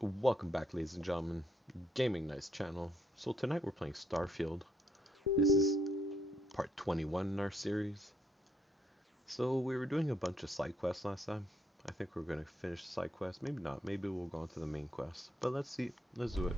Welcome back, ladies and gentlemen, Gaming Nights channel. So tonight we're playing Starfield. This is part 21 in our series. So we were doing a bunch of side quests last time. I think we're going to finish the side quest. Maybe not. Maybe we'll go on to the main quest. But let's see. Let's do it.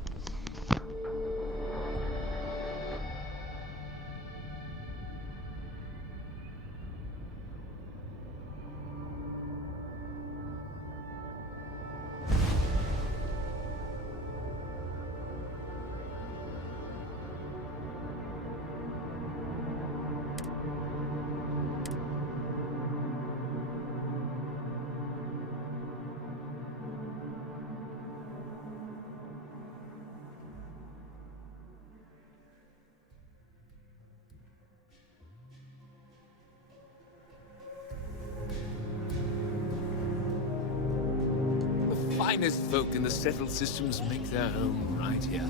The finest folk in the settled systems make their home right here.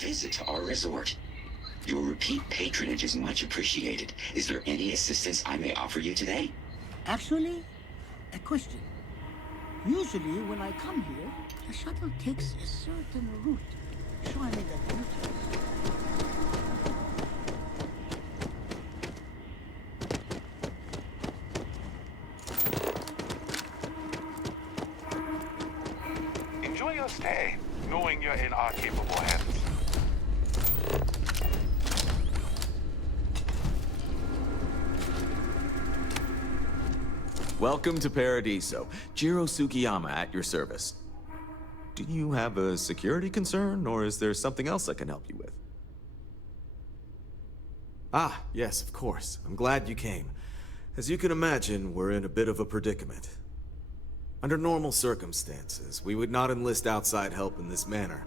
Visit to our resort. Your repeat patronage is much appreciated. Is there any assistance I may offer you today? Actually, a question. Usually when I come here, the shuttle takes a certain route. Show me the route. Enjoy your stay, knowing you're in our capable hands. Welcome to Paradiso. Jiro Sugiyama at your service. Do you have a security concern, or is there something else I can help you with? Ah, yes, of course. I'm glad you came. As you can imagine, we're in a bit of a predicament. Under normal circumstances, we would not enlist outside help in this manner.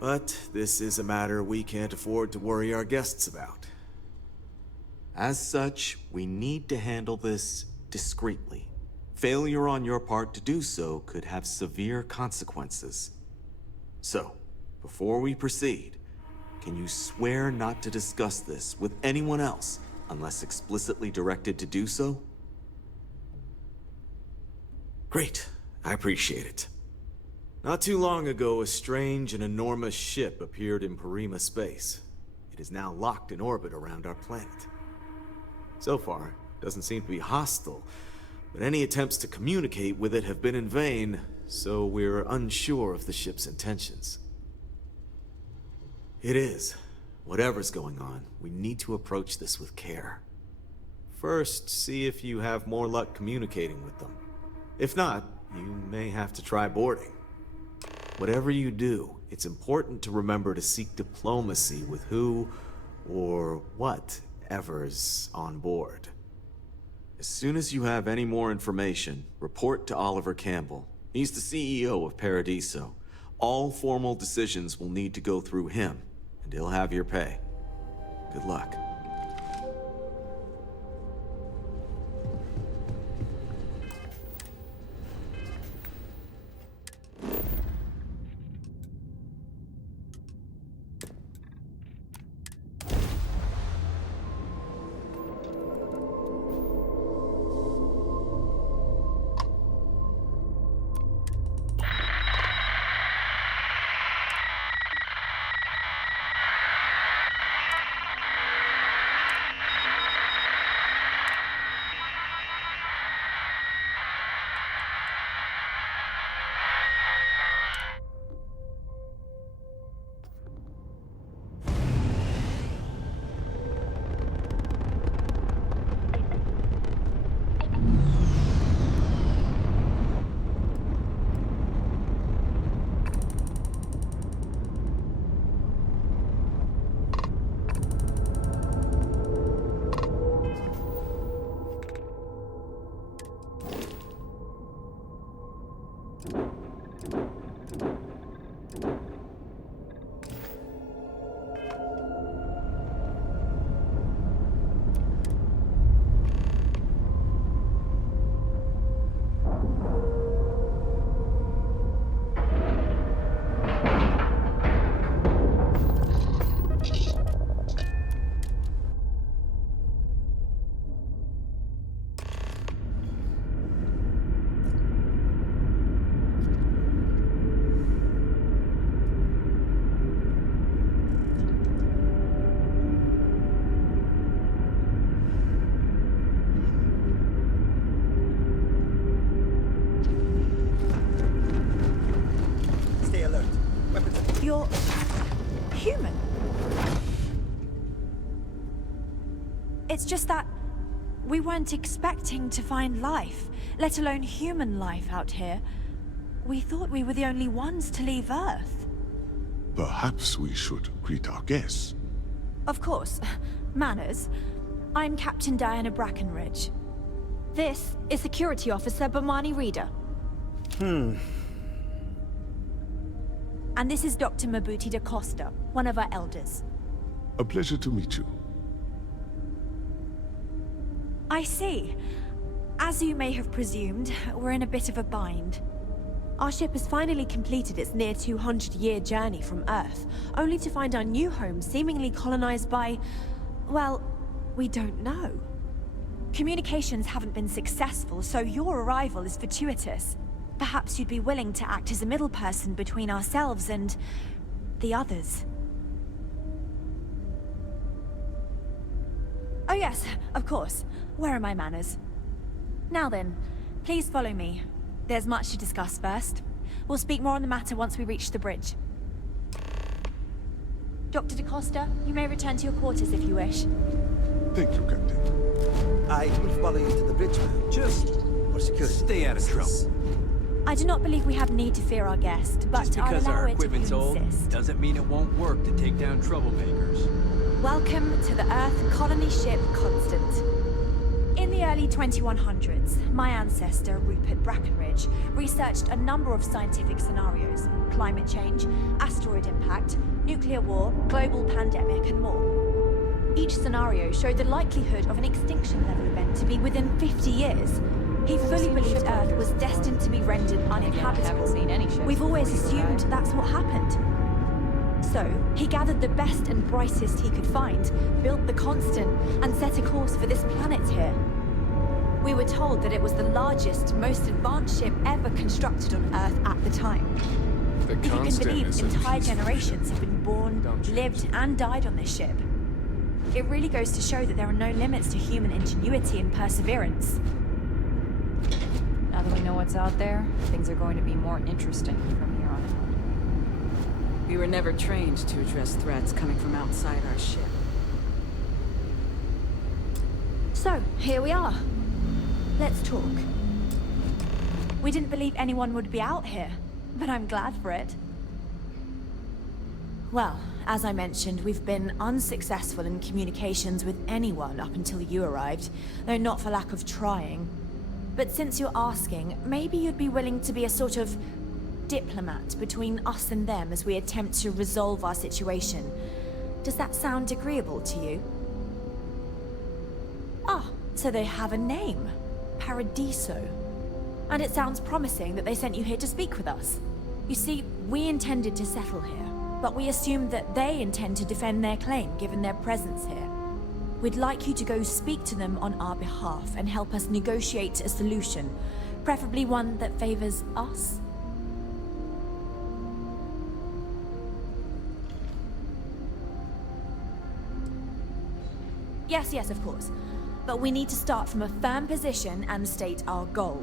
But this is a matter we can't afford to worry our guests about. As such, we need to handle this discreetly. Failure on your part to do so could have severe consequences. So, before we proceed, can you swear not to discuss this with anyone else unless explicitly directed to do so? Great. I appreciate it. Not too long ago, a strange and enormous ship appeared in Parima space. It is now locked in orbit around our planet. So far, it doesn't seem to be hostile, but any attempts to communicate with it have been in vain, so we're unsure of the ship's intentions. It is. Whatever's going on, we need to approach this with care. First, see if you have more luck communicating with them. If not, you may have to try boarding. Whatever you do, it's important to remember to seek diplomacy with who or whatever's on board. As soon as you have any more information, report to Oliver Campbell. He's the CEO of Paradiso. All formal decisions will need to go through him, and he'll have your pay. Good luck. You're human. It's just that we weren't expecting to find life, let alone human life out here. We thought we were the only ones to leave Earth. Perhaps we should greet our guests. Of course. Manners. I'm Captain Diana Brackenridge. This is Security Officer Bomani Reader. And this is Dr. Mabuti da Costa, one of our elders. A pleasure to meet you. I see. As you may have presumed, we're in a bit of a bind. Our ship has finally completed its near 200-year journey from Earth, only to find our new home seemingly colonized by... well, we don't know. Communications haven't been successful, so your arrival is fortuitous. Perhaps you'd be willing to act as a middle person between ourselves and... the others. Oh yes, of course. Where are my manners? Now then, please follow me. There's much to discuss first. We'll speak more on the matter once we reach the bridge. Dr. da Costa, you may return to your quarters if you wish. Thank you, Captain. I will follow you to the bridge, ma'am. Just for security. Stay out of trouble. I do not believe we have need to fear our guest, but Just I'll because allow our it if equipment's you old insist. doesn't mean it won't work to take down troublemakers. Welcome to the Earth colony ship Constant. In In the early 2100s, my ancestor, Rupert Brackenridge, researched a number of scientific scenarios: climate change, asteroid impact, nuclear war, global pandemic, and more. Each scenario showed the likelihood of an extinction-level event to be within 50 years. He fully believed Earth was destined to be rendered uninhabitable. We've always assumed that's what happened. So, he gathered the best and brightest he could find, built the Constant, and set a course for this planet here. We were told that it was the largest, most advanced ship ever constructed on Earth at the time. The If you can Constant believe, is a entire piece of generations shit. have been born, Don't you? lived, and died on this ship. It really goes to show that there are no limits to human ingenuity and perseverance. Now that we know what's out there, things are going to be more interesting from here on out. We were never trained to address threats coming from outside our ship. So, here we are. Let's talk. We didn't believe anyone would be out here, but I'm glad for it. Well, as I mentioned, we've been unsuccessful in communications with anyone up until you arrived, though not for lack of trying. But since you're asking, maybe you'd be willing to be a sort of diplomat between us and them as we attempt to resolve our situation. Does that sound agreeable to you? Ah, so they have a name. Paradiso. And it sounds promising that they sent you here to speak with us. You see, we intended to settle here, but we assumed that they intend to defend their claim given their presence here. We'd like you to go speak to them on our behalf and help us negotiate a solution, preferably one that favors us. Yes, of course. But we need to start from a firm position and state our goal.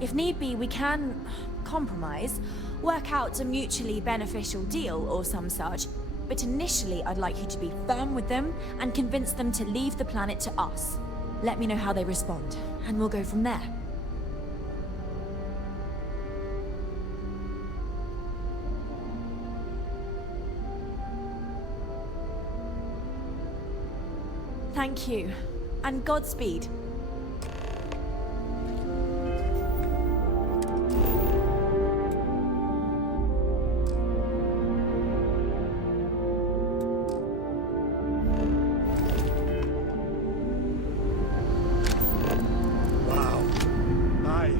If need be, we can compromise, work out a mutually beneficial deal or some such, but initially I'd like you to be firm with them and convince them to leave the planet to us. Let me know how they respond, and we'll go from there. Thank you, and Godspeed. Wow. Aye.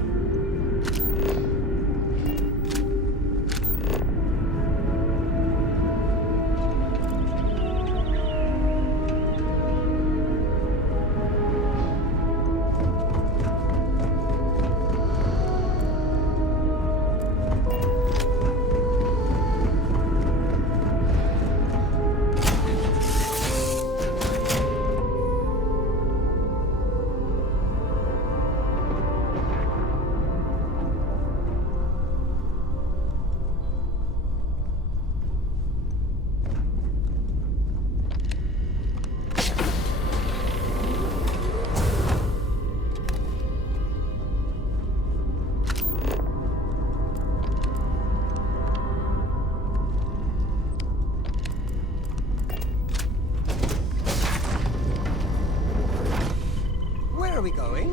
Where are we going?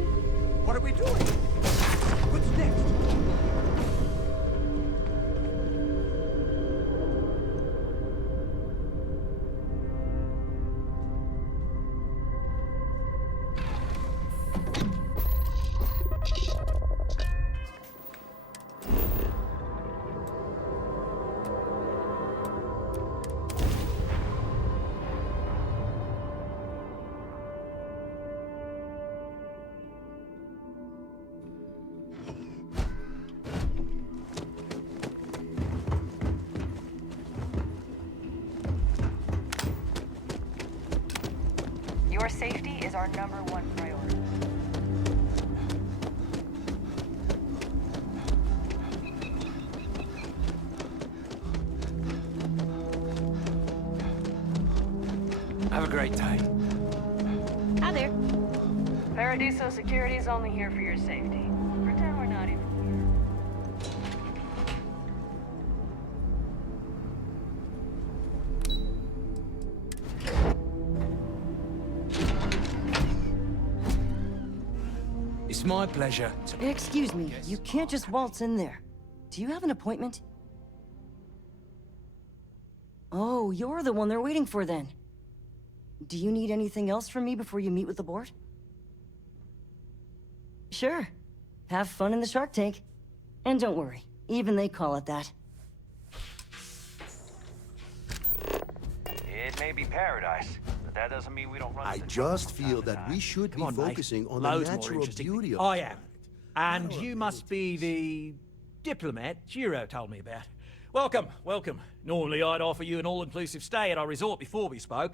What are we doing? What's next? Your safety is our #1 priority. Have a great day. Hi there. Paradiso Security's only here for your safety. Pretend we're not even here. It's my pleasure. Excuse me, you can't just waltz in there. Do you have an appointment? Oh, you're the one they're waiting for then. Do you need anything else from me before you meet with the board? Sure. Have fun in the shark tank. And don't worry, even they call it that. It may be paradise, but that doesn't mean we don't run. I just feel that we should be focusing on the natural beauty of I am. And you must be the diplomat Giro told me about. Welcome, welcome. Normally I'd offer you an all-inclusive stay at our resort before we spoke.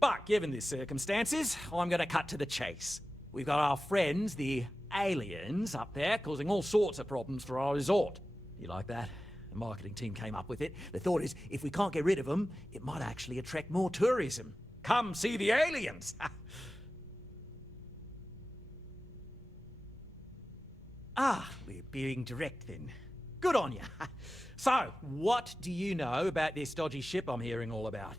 But given the circumstances, I'm gonna cut to the chase. We've got our friends, the aliens, up there, causing all sorts of problems for our resort. You like that? The marketing team came up with it. The thought is, if we can't get rid of them, it might actually attract more tourism. Come see the aliens! Ah, we're being direct then. Good on you. So, what do you know about this dodgy ship I'm hearing all about?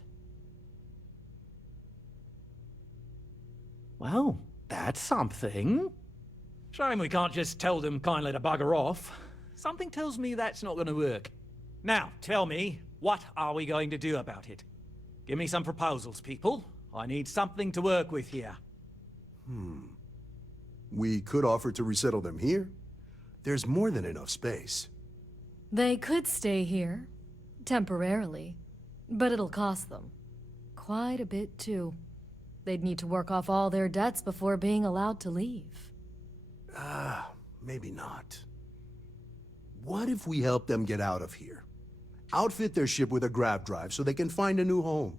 Well, that's something. Shame we can't just tell them kindly to bugger off. Something tells me that's not going to work. Now, tell me, what are we going to do about it? Give me some proposals, people. I need something to work with here. We could offer to resettle them here. There's more than enough space. They could stay here, temporarily, but it'll cost them. Quite a bit, too. They'd need to work off all their debts before being allowed to leave. Maybe not. What if we help them get out of here? Outfit their ship with a grav drive so they can find a new home.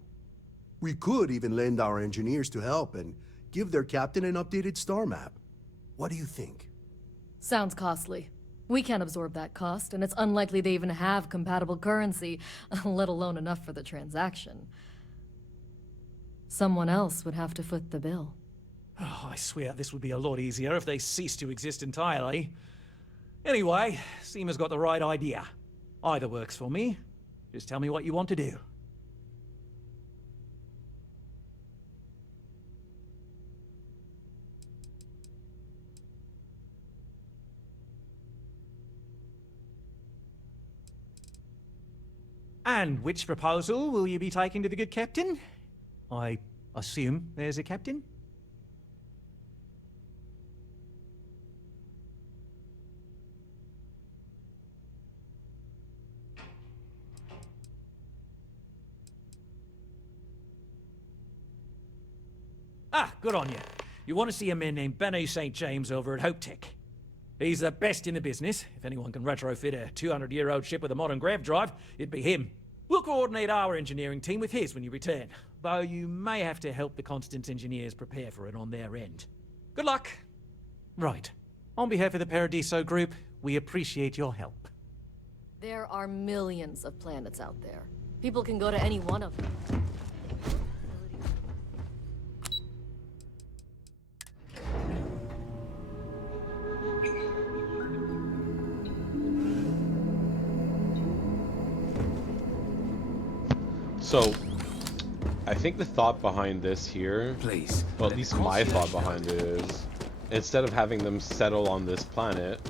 We could even lend our engineers to help and give their captain an updated star map. What do you think? Sounds costly. We can't absorb that cost, and it's unlikely they even have compatible currency, let alone enough for the transaction. Someone else would have to foot the bill. Oh, I swear this would be a lot easier if they ceased to exist entirely. Anyway, Seema's got the right idea. Either works for me. Just tell me what you want to do. And which proposal will you be taking to the good captain? I assume there's a captain? Ah, good on you. You want to see a man named Benny St. James over at Hope Tech. He's the best in the business. If anyone can retrofit a 200-year-old ship with a modern grav drive, it'd be him. We'll coordinate our engineering team with his when you return, though you may have to help the Constance engineers prepare for it on their end. Good luck. Right. On behalf of the Paradiso Group, we appreciate your help. There are millions of planets out there. People can go to any one of them. So, I think the thought behind this here, please, well, at least my thought behind it is, instead of having them settle on this planet,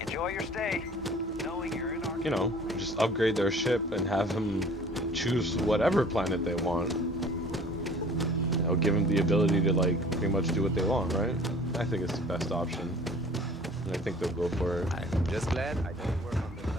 Enjoy your stay, knowing you're in our... you know, just upgrade their ship and have them choose whatever planet they want. You know, give them the ability to, like, pretty much do what they want, right? I think it's the best option. And I think they'll go for it. I'm just glad I don't work on the left.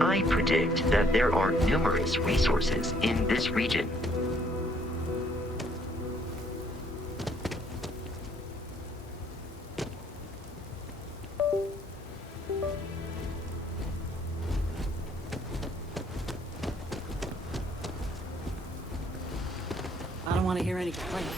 I predict that there are numerous resources in this region. I don't want to hear any complaints.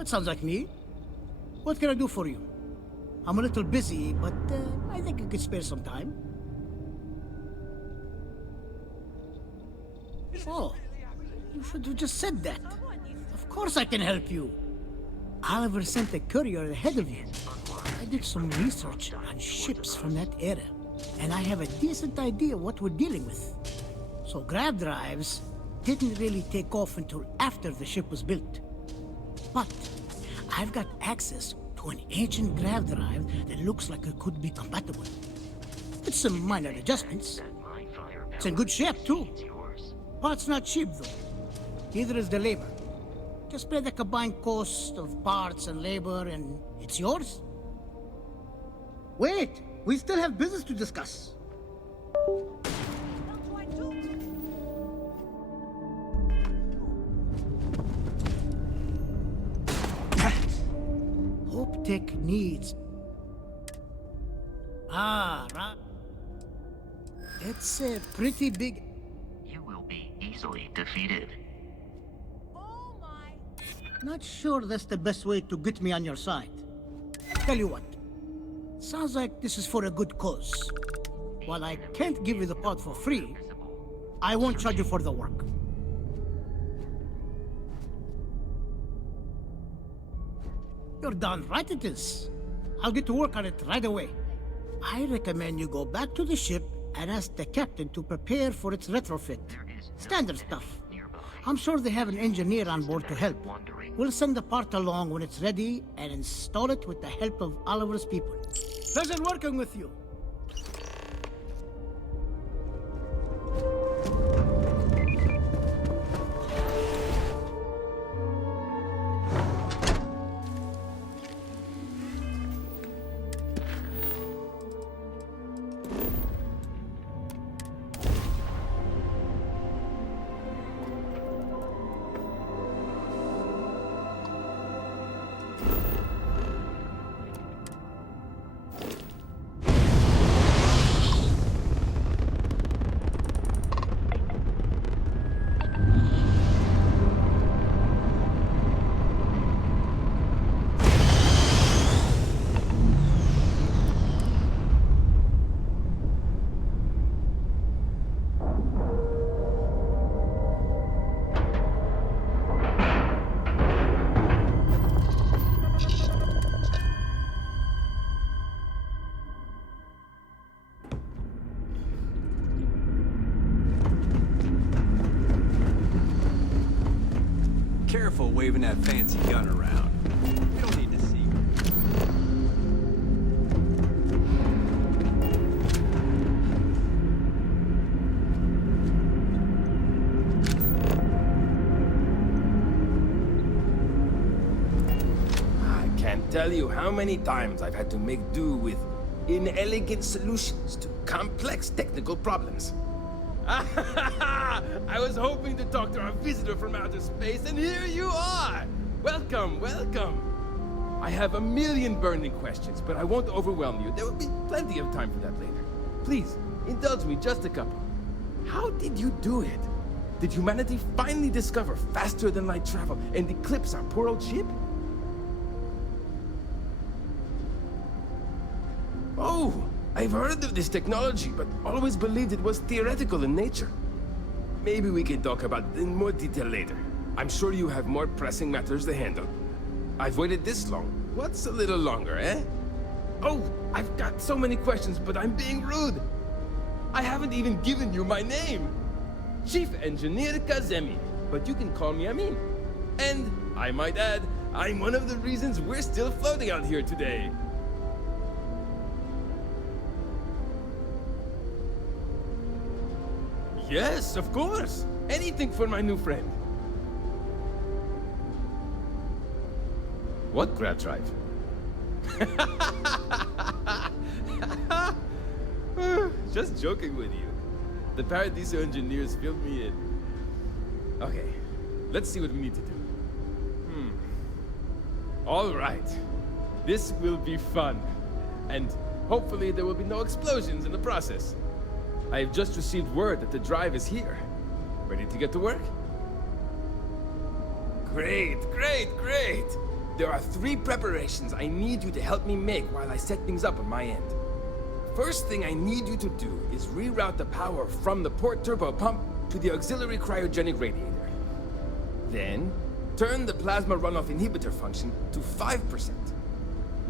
That sounds like me. What can I do for you? I'm a little busy, but I think I could spare some time. Oh, you should have just said that. Of course I can help you. Oliver sent a courier ahead of you. I did some research on ships from that era, and I have a decent idea what we're dealing with. So grab drives didn't really take off until after the ship was built. But I've got access to an ancient grav drive that looks like it could be compatible. With some minor adjustments. It's in good shape, too. Parts not cheap, though. Neither is the labor. Just pay the combined cost of parts and labor, and it's yours. Wait! We still have business to discuss. Hope Tech needs... right. It's a pretty big... You will be easily defeated. Not sure that's the best way to get me on your side. Tell you what, sounds like this is for a good cause. While I can't give you the part for free, I won't charge you for the work. You're done right it is. I'll get to work on it right away. I recommend you go back to the ship and ask the captain to prepare for its retrofit. Standard stuff. I'm sure they have an engineer on board to help. We'll send the part along when it's ready and install it with the help of Oliver's people. Pleasure working with you. Careful waving that fancy gun around. We don't need to see you. I can't tell you how many times I've had to make do with inelegant solutions to complex technical problems. I was hoping to talk to our visitor from outer space, and here you are! Welcome, welcome! I have a million burning questions, but I won't overwhelm you. There will be plenty of time for that later. Please, indulge me just a couple. How did you do it? Did humanity finally discover faster-than-light travel and eclipse our poor old ship? Oh! I've heard of this technology, but always believed it was theoretical in nature. Maybe we can talk about it in more detail later. I'm sure you have more pressing matters to handle. I've waited this long. What's a little longer, eh? Oh, I've got so many questions, but I'm being rude. I haven't even given you my name. Chief Engineer Kazemi, but you can call me Amin. And, I might add, I'm one of the reasons we're still floating out here today. Yes, of course. Anything for my new friend. What grab drive? Just joking with you. The Paradiso engineers filled me in. Okay, let's see what we need to do. All right. This will be fun. And hopefully there will be no explosions in the process. I have just received word that the drive is here. Ready to get to work? Great, great, great! There are 3 preparations I need you to help me make while I set things up on my end. First thing I need you to do is reroute the power from the port turbo pump to the auxiliary cryogenic radiator. Then, turn the plasma runoff inhibitor function to 5%.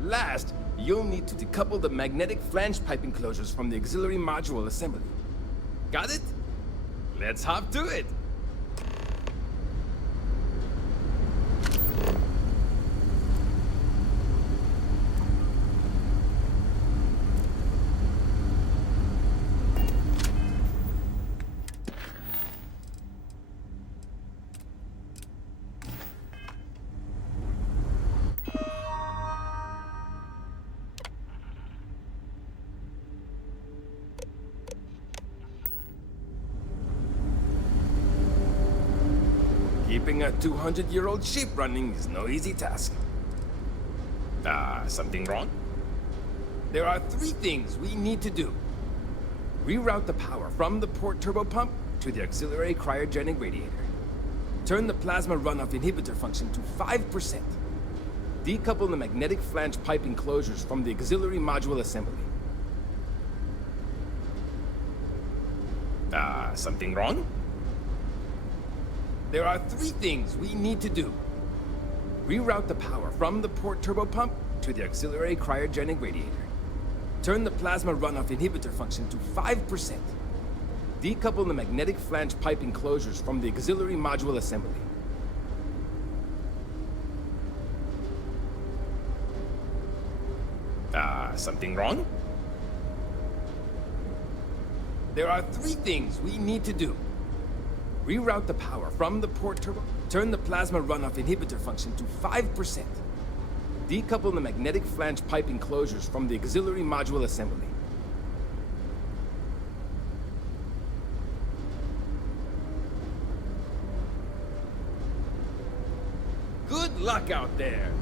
Last, you'll need to decouple the magnetic flange pipe enclosures from the auxiliary module assembly. Got it? Let's hop to it! Keeping a 200-year-old ship running is no easy task. Something wrong? There are 3 things we need to do. Reroute the power from the port turbo pump to the auxiliary cryogenic radiator. Turn the plasma runoff inhibitor function to 5%. Decouple the magnetic flange pipe enclosures from the auxiliary module assembly. Something wrong? There are 3 things we need to do. Reroute the power from the port turbo pump to the auxiliary cryogenic radiator. Turn the plasma runoff inhibitor function to 5%. Decouple the magnetic flange pipe enclosures from the auxiliary module assembly. Something wrong? There are 3 things we need to do. Reroute the power from the port turbo. Turn the plasma runoff inhibitor function to 5%. Decouple the magnetic flange pipe enclosures from the auxiliary module assembly. Good luck out there!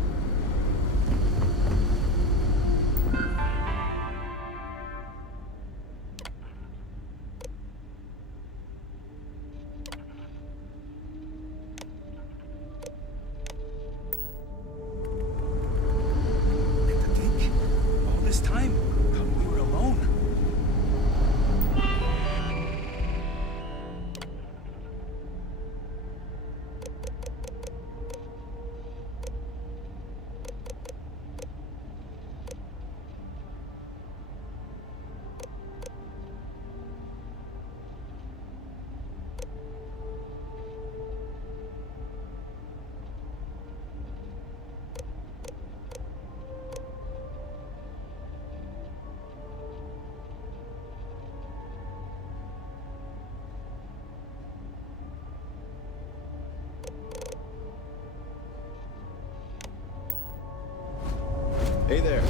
Hey there.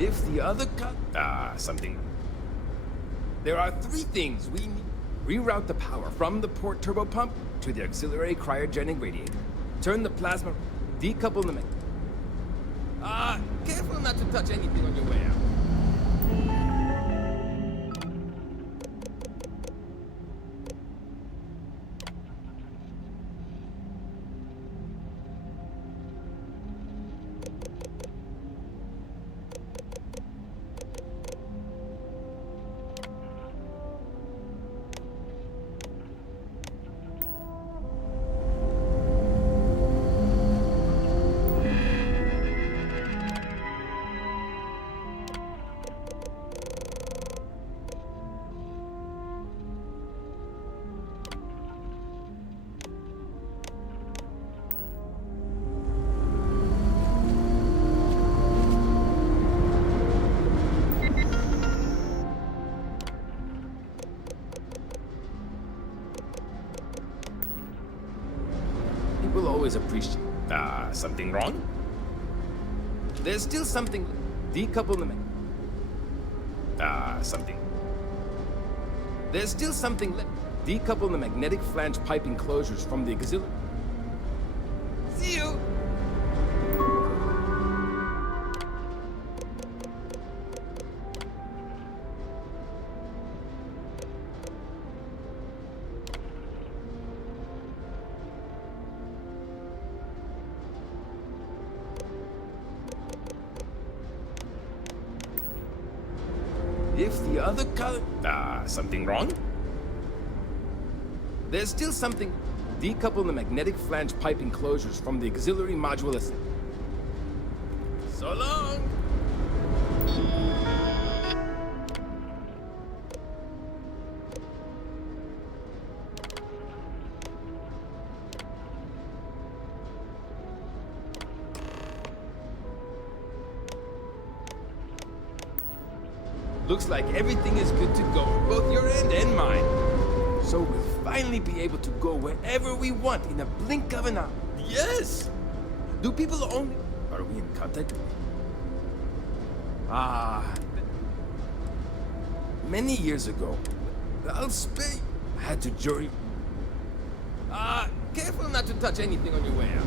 If the other something. There are 3 things we need. Reroute the power from the port turbo pump to the auxiliary cryogenic radiator. Turn the plasma. Decouple the careful not to touch anything on your way out. People always appreciate. Something wrong? There's still something. Decouple the something. There's still something left. Decouple the magnetic flange pipe enclosures from the auxiliary. See you! If the other color... something wrong? There's still something. Decouple the magnetic flange pipe enclosures from the auxiliary module assembly. So long! Looks like everything is good to go, both your end and mine. So we'll finally be able to go wherever we want in a blink of an eye. Yes! Do people only... Are we in contact? Many years ago, Alspe had to jury... careful not to touch anything on your way out.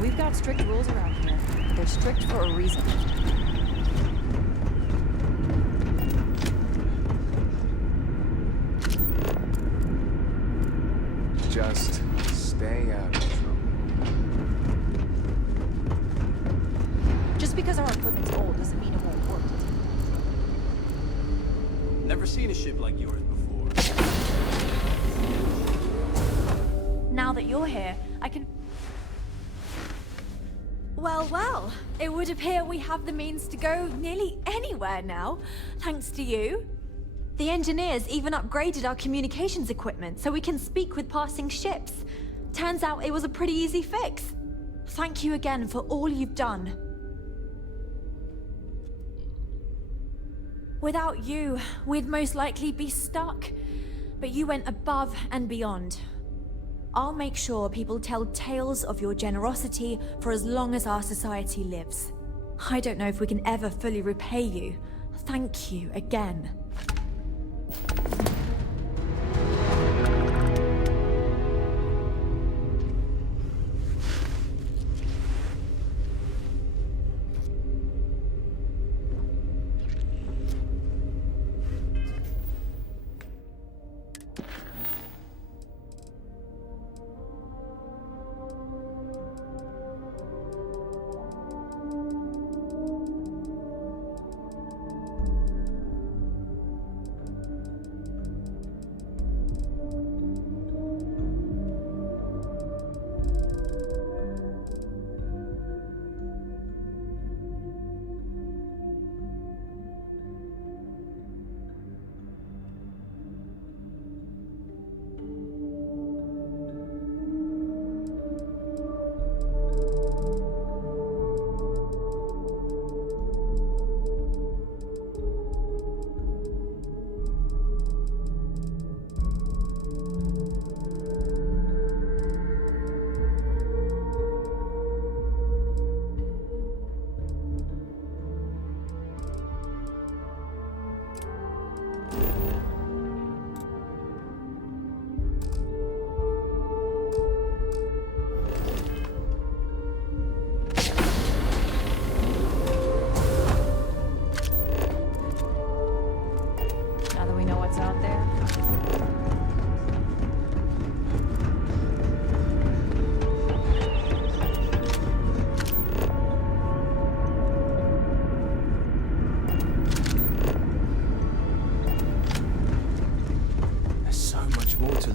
We've got strict rules around here. They're strict for a reason. Just stay out of trouble. Just because our equipment's old doesn't mean it won't work. Never seen a ship like yours before. Now that you're here, I can... Well, well, it would appear we have the means to go nearly anywhere now, thanks to you. The engineers even upgraded our communications equipment so we can speak with passing ships. Turns out it was a pretty easy fix. Thank you again for all you've done. Without you, we'd most likely be stuck. But you went above and beyond. I'll make sure people tell tales of your generosity for as long as our society lives. I don't know if we can ever fully repay you. Thank you again.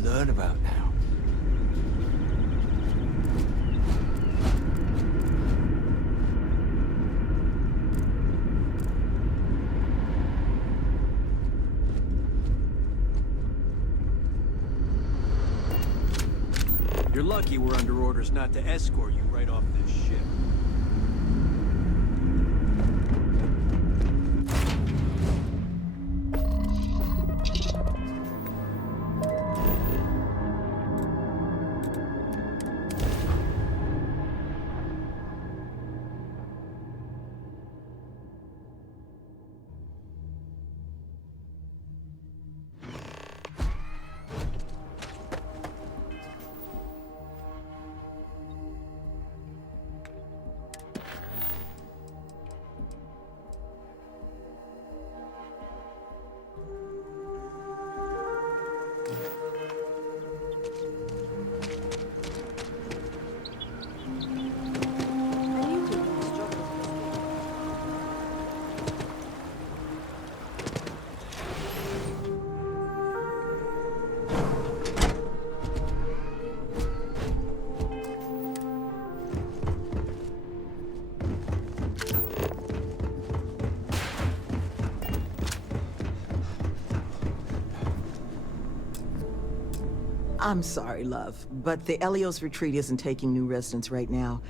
Learn about now. You're lucky we're under orders not to escort you right off this ship. I'm sorry, love, but the Elios retreat isn't taking new residents right now.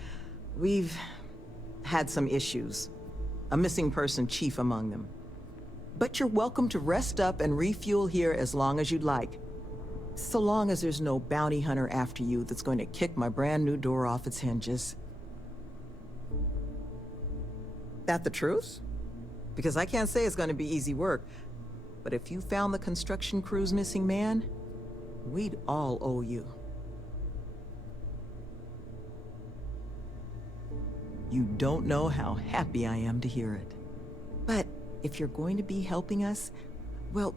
We've had some issues. A missing person chief among them. But you're welcome to rest up and refuel here as long as you'd like. So long as there's no bounty hunter after you that's going to kick my brand new door off its hinges. That the truth? Because I can't say it's going to be easy work. But if you found the construction crew's missing man, we'd all owe you. You don't know how happy I am to hear it. But if you're going to be helping us, well,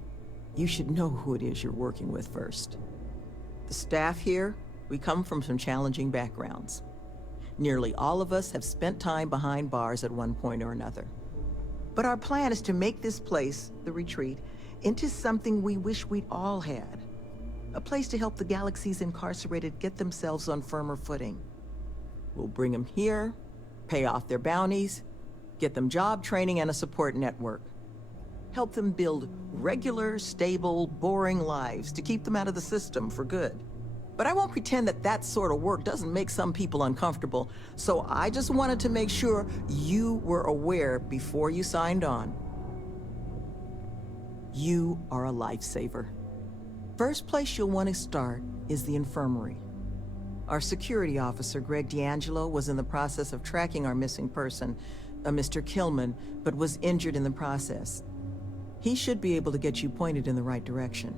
you should know who it is you're working with first. The staff here, we come from some challenging backgrounds. Nearly all of us have spent time behind bars at one point or another. But our plan is to make this place, the retreat, into something we wish we'd all had. A place to help the galaxy's incarcerated get themselves on firmer footing. We'll bring them here, pay off their bounties, get them job training and a support network. Help them build regular, stable, boring lives to keep them out of the system for good. But I won't pretend that that sort of work doesn't make some people uncomfortable, so I just wanted to make sure you were aware before you signed on. You are a lifesaver. First place you'll want to start is the infirmary. Our security officer, Greg D'Angelo, was in the process of tracking our missing person, a Mr. Killman, but was injured in the process. He should be able to get you pointed in the right direction.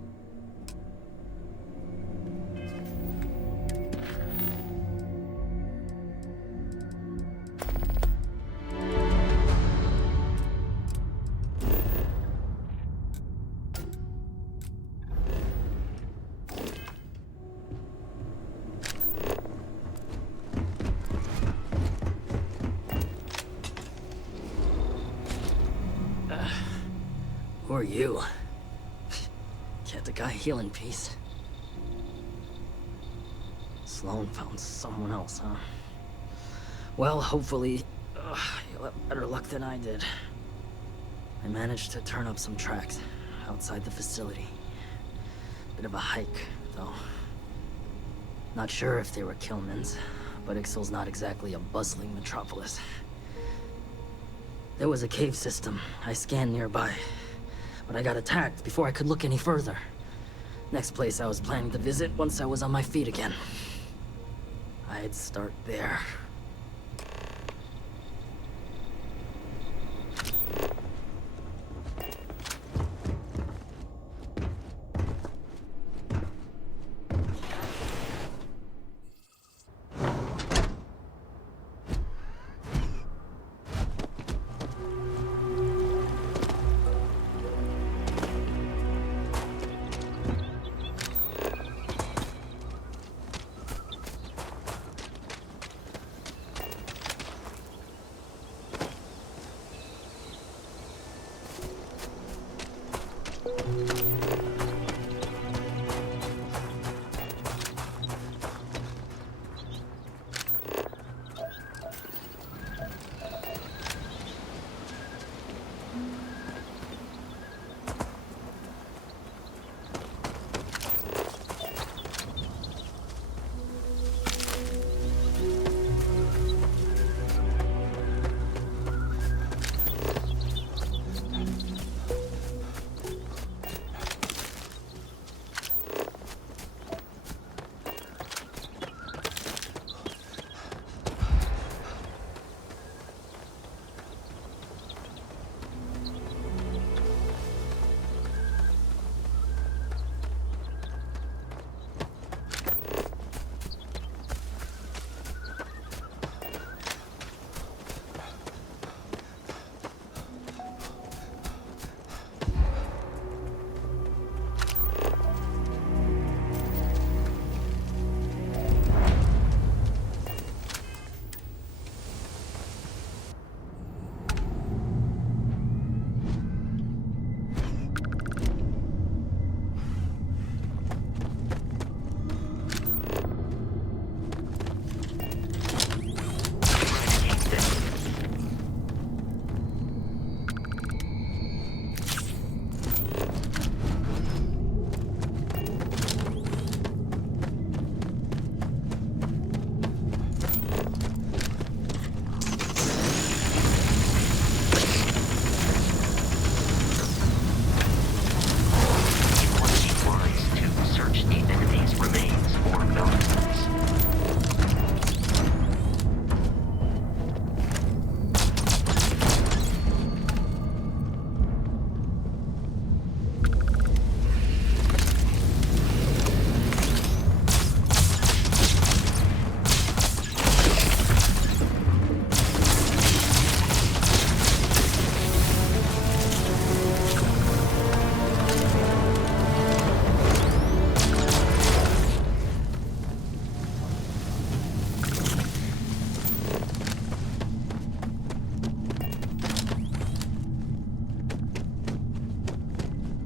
Who are you? Can't the guy heal in peace? Sloan found someone else, huh? Well, hopefully, you'll have better luck than I did. I managed to turn up some tracks outside the facility. Bit of a hike, though. Not sure if they were Killman's, but Ixal's not exactly a bustling metropolis. There was a cave system I scanned nearby, but I got attacked before I could look any further. Next place I was planning to visit once I was on my feet again. I'd start there.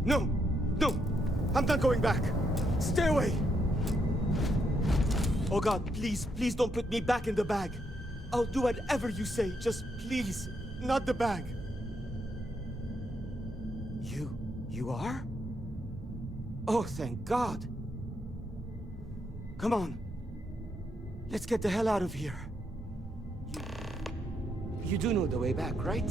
No! No! I'm not going back! Stay away! Oh God, please, please don't put me back in the bag. I'll do whatever you say, just please, not the bag. You are? Oh, thank God. Come on. Let's get the hell out of here. You do know the way back, right?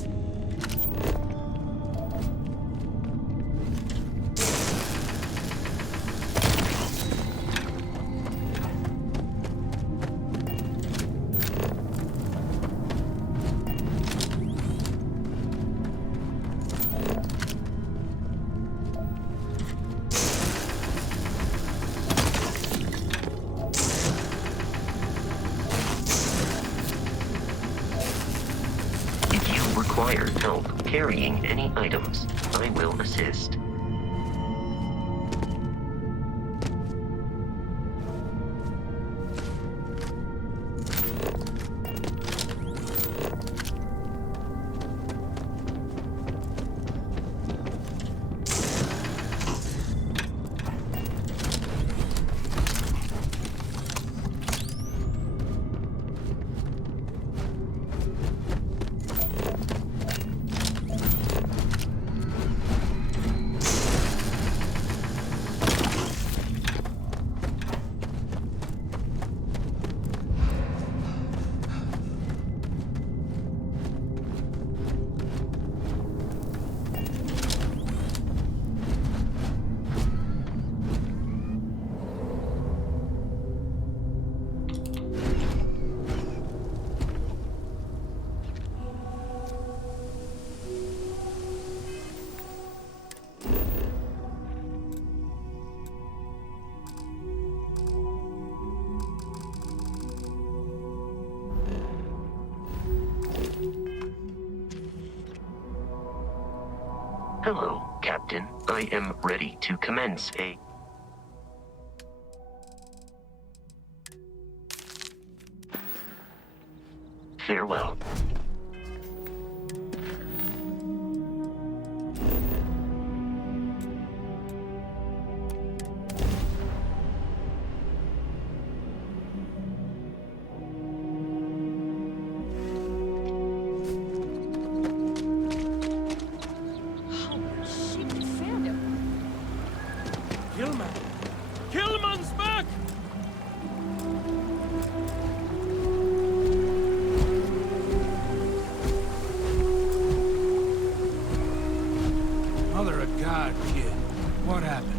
Require help carrying any items, I will assist. Hello, Captain. I am ready to commence a... Farewell. Killman's back! Mother of God, kid. What happened?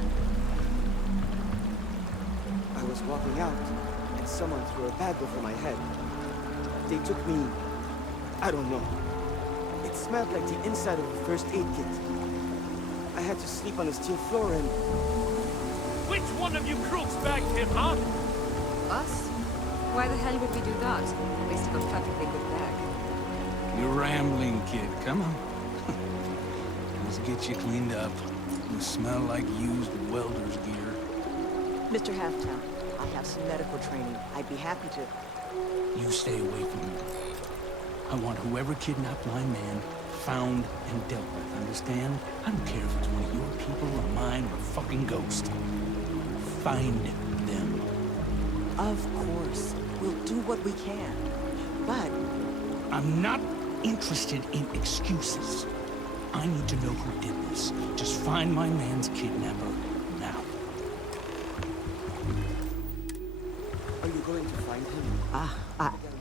I was walking out, and someone threw a bag over my head. They took me... I don't know. It smelled like the inside of a first aid kit. I had to sleep on a steel floor and... Which one of you crooks bagged him, huh? Us? Why the hell would we do that? At least have a perfectly good bag. You're rambling, kid. Come on. Let's get you cleaned up. You smell like used welder's gear. Mr. Halftown, I have some medical training. I'd be happy to... You stay away from me. I want whoever kidnapped my man found and dealt with, understand? I don't care if it's one of your people or mine or a fucking ghost. Find them. Of course. We'll do what we can. But... I'm not interested in excuses. I need to know who did this. Just find my man's kidnapper now. Are you going to find him?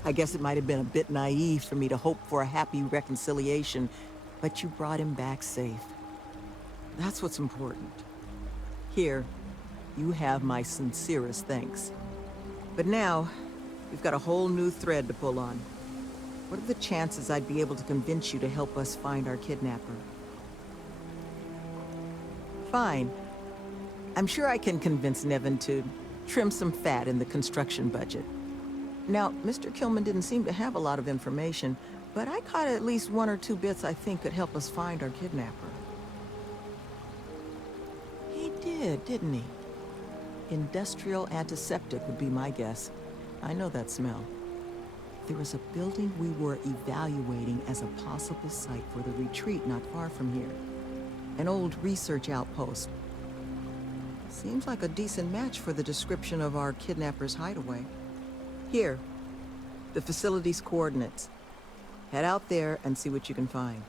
I guess it might have been a bit naive for me to hope for a happy reconciliation, but you brought him back safe. That's what's important. Here, you have my sincerest thanks. But now, we've got a whole new thread to pull on. What are the chances I'd be able to convince you to help us find our kidnapper? Fine. I'm sure I can convince Nevin to trim some fat in the construction budget. Now, Mr. Killman didn't seem to have a lot of information, but I caught at least one or two bits I think could help us find our kidnapper. He did, didn't he? Industrial antiseptic would be my guess. I know that smell. There was a building we were evaluating as a possible site for the retreat not far from here. An old research outpost. Seems like a decent match for the description of our kidnapper's hideaway. Here, the facility's coordinates. Head out there and see what you can find.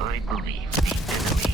I believe the enemy.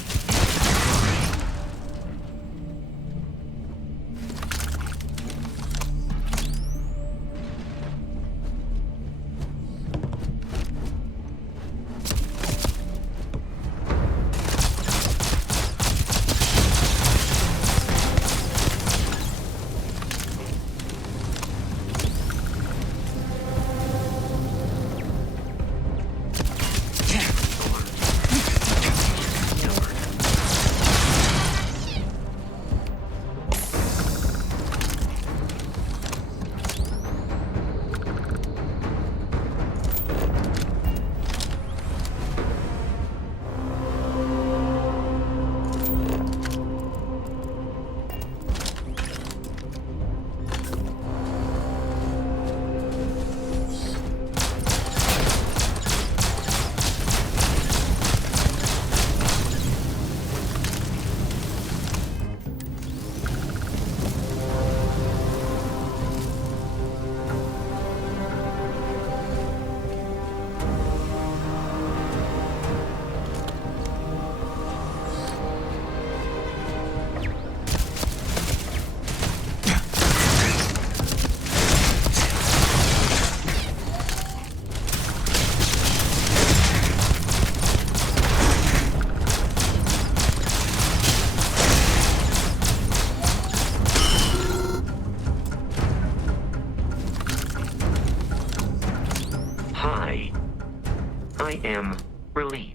I am relieved.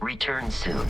Return soon.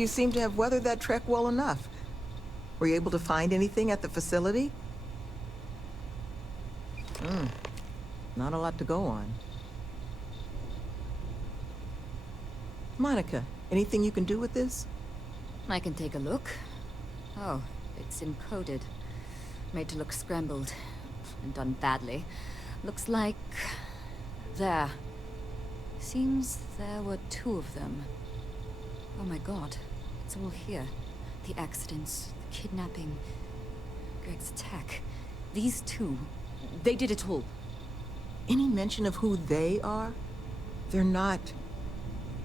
You seem to have weathered that trek well enough. Were you able to find anything at the facility? Not a lot to go on. Monica, anything you can do with this? I can take a look. Oh, it's encoded. Made to look scrambled. And done badly. Looks like... there. Seems there were 2 of them. Oh my god. It's all here. The accidents, the kidnapping, Greg's attack. These 2, they did it all. Any mention of who they are? They're not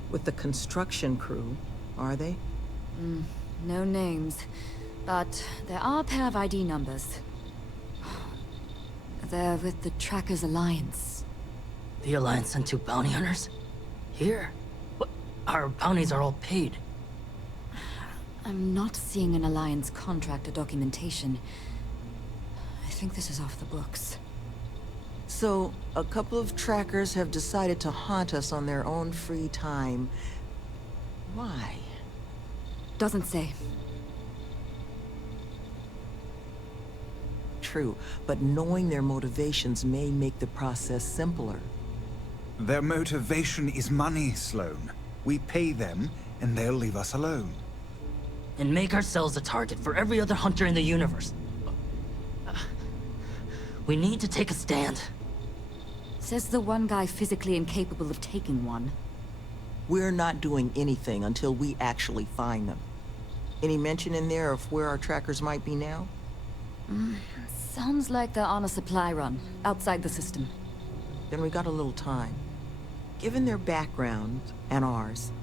with the construction crew, are they? No names. But there are a pair of ID numbers. They're with the Trackers Alliance. The Alliance sent 2 bounty hunters? Here? What? Our bounties are all paid. I'm not seeing an Alliance contract or documentation. I think this is off the books. So, a couple of trackers have decided to haunt us on their own free time. Why? Doesn't say. True, but knowing their motivations may make the process simpler. Their motivation is money, Sloan. We pay them, and they'll leave us alone. And make ourselves a target for every other hunter in the universe. We need to take a stand. Says the one guy physically incapable of taking one. We're not doing anything until we actually find them. Any mention in there of where our trackers might be now? Sounds like they're on a supply run, outside the system. Then we got a little time. Given their background, and ours,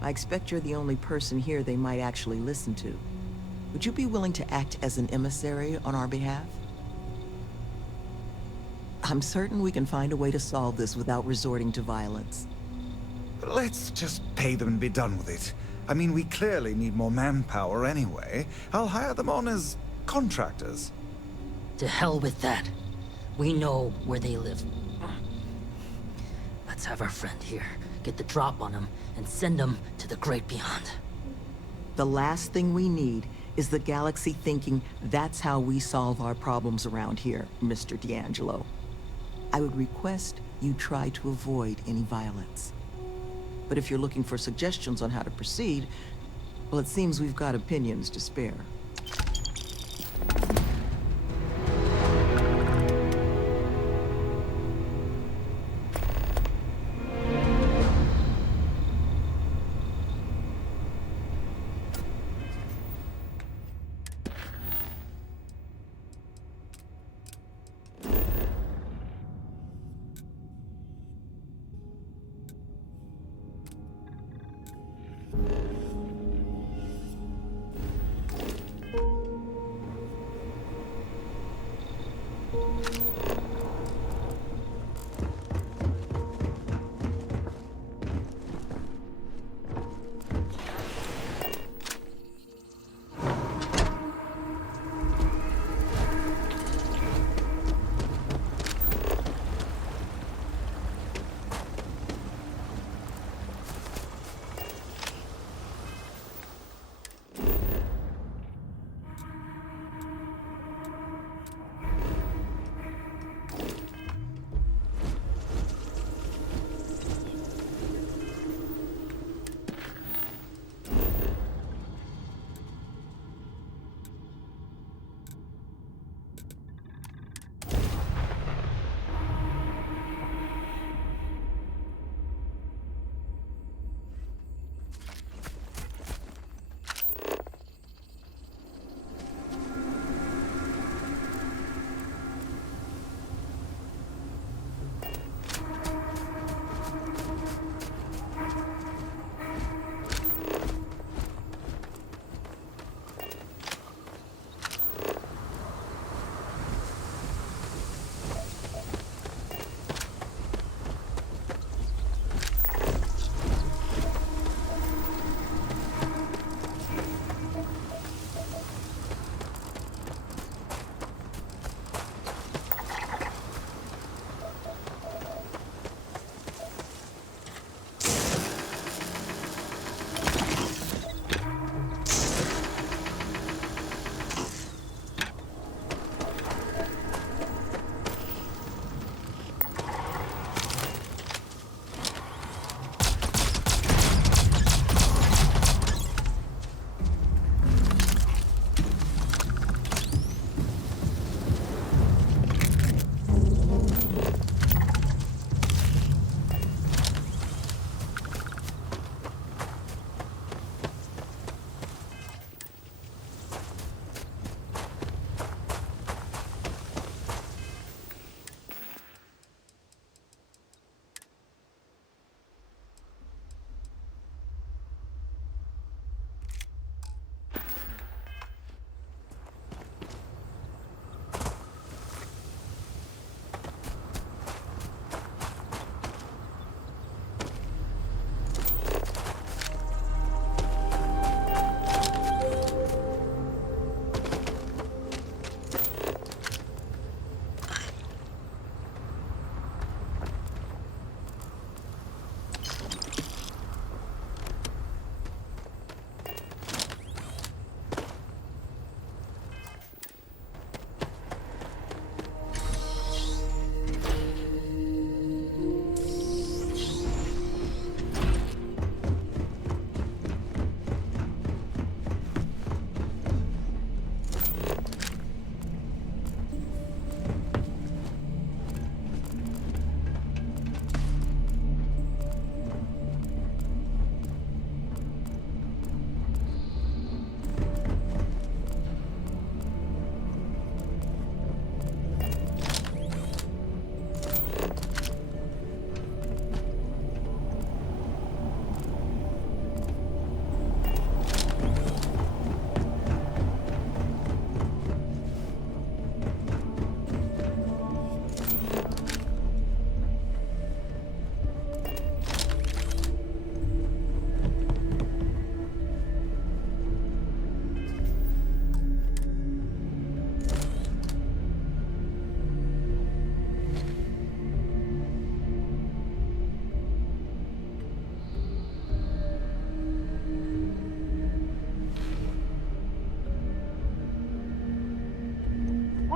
I expect you're the only person here they might actually listen to. Would you be willing to act as an emissary on our behalf? I'm certain we can find a way to solve this without resorting to violence. Let's just pay them and be done with it. I mean, we clearly need more manpower anyway. I'll hire them on as contractors. To hell with that. We know where they live. Let's have our friend here get the drop on them and send them to the great beyond. The last thing we need is the galaxy thinking that's how we solve our problems around here, Mr. D'Angelo. I would request you try to avoid any violence. But if you're looking for suggestions on how to proceed, well, it seems we've got opinions to spare.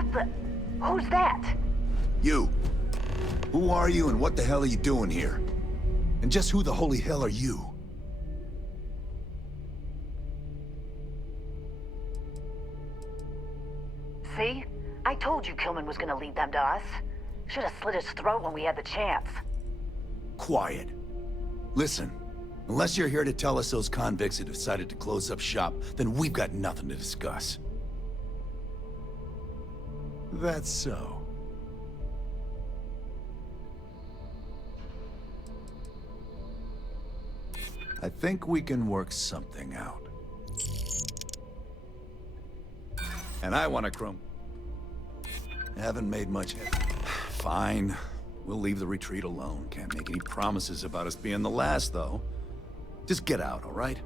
What the... Who's that? You. Who are you and what the hell are you doing here? And just who the holy hell are you? See? I told you Kilman was gonna lead them to us. Should have slit his throat when we had the chance. Quiet. Listen, unless you're here to tell us those convicts have decided to close up shop, then we've got nothing to discuss. That's so. I think we can work something out. And I want to chrome. Haven't made much head. Fine. We'll leave the retreat alone. Can't make any promises about us being the last, though. Just get out, all right?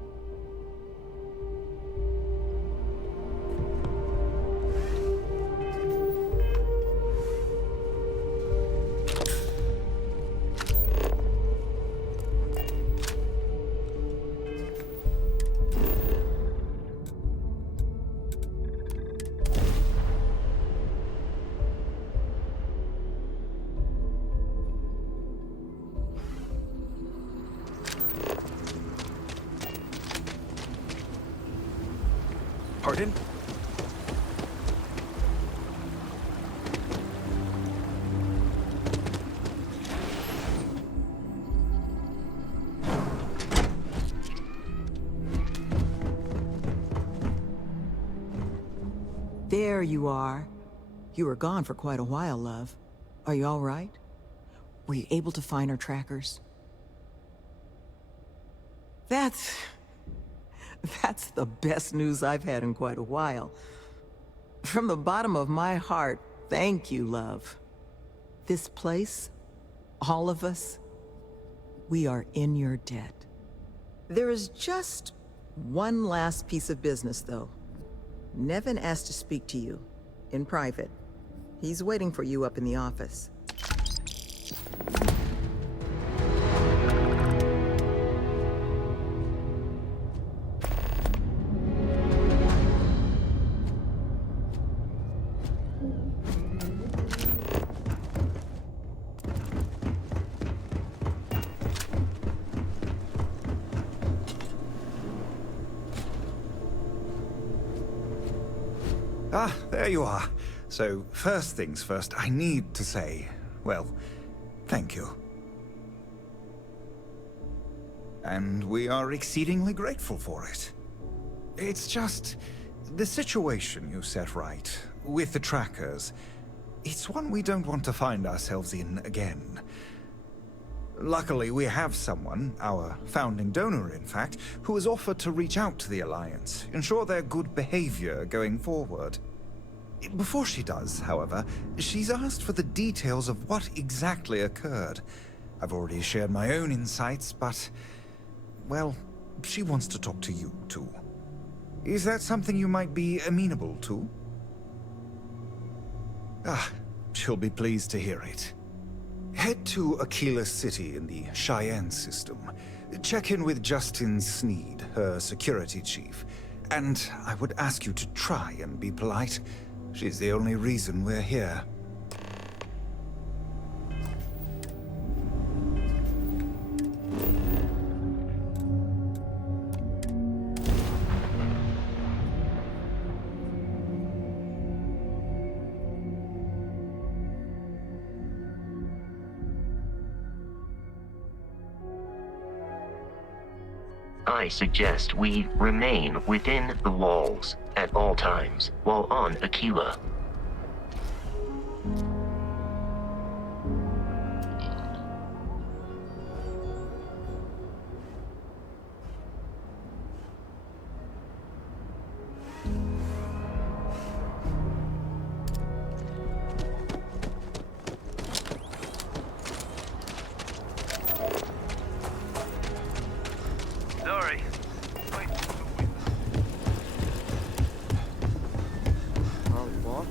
Pardon? There you are. You were gone for quite a while, love. Are you all right? Were you able to find our trackers? That's the best news I've had in quite a while. From the bottom of my heart, thank you, love. This place, all of us, we are in your debt. There is just one last piece of business, though. Nevin asked to speak to you, in private. He's waiting for you up in the office. Ah, there you are. So, first things first, I need to say, well, thank you. And we are exceedingly grateful for it. It's just the situation you set right with the trackers. It's one we don't want to find ourselves in again. Luckily, we have someone, our founding donor in fact, who has offered to reach out to the Alliance, ensure their good behavior going forward. Before she does, however, she's asked for the details of what exactly occurred. I've already shared my own insights, but, well, she wants to talk to you, too. Is that something you might be amenable to? Ah, she'll be pleased to hear it. Head to Aquila City in the Cheyenne system. Check in with Justin Sneed, her security chief. And I would ask you to try and be polite. She's the only reason we're here. I suggest we remain within the walls at all times while on Aquila. Sorry. Wait. What?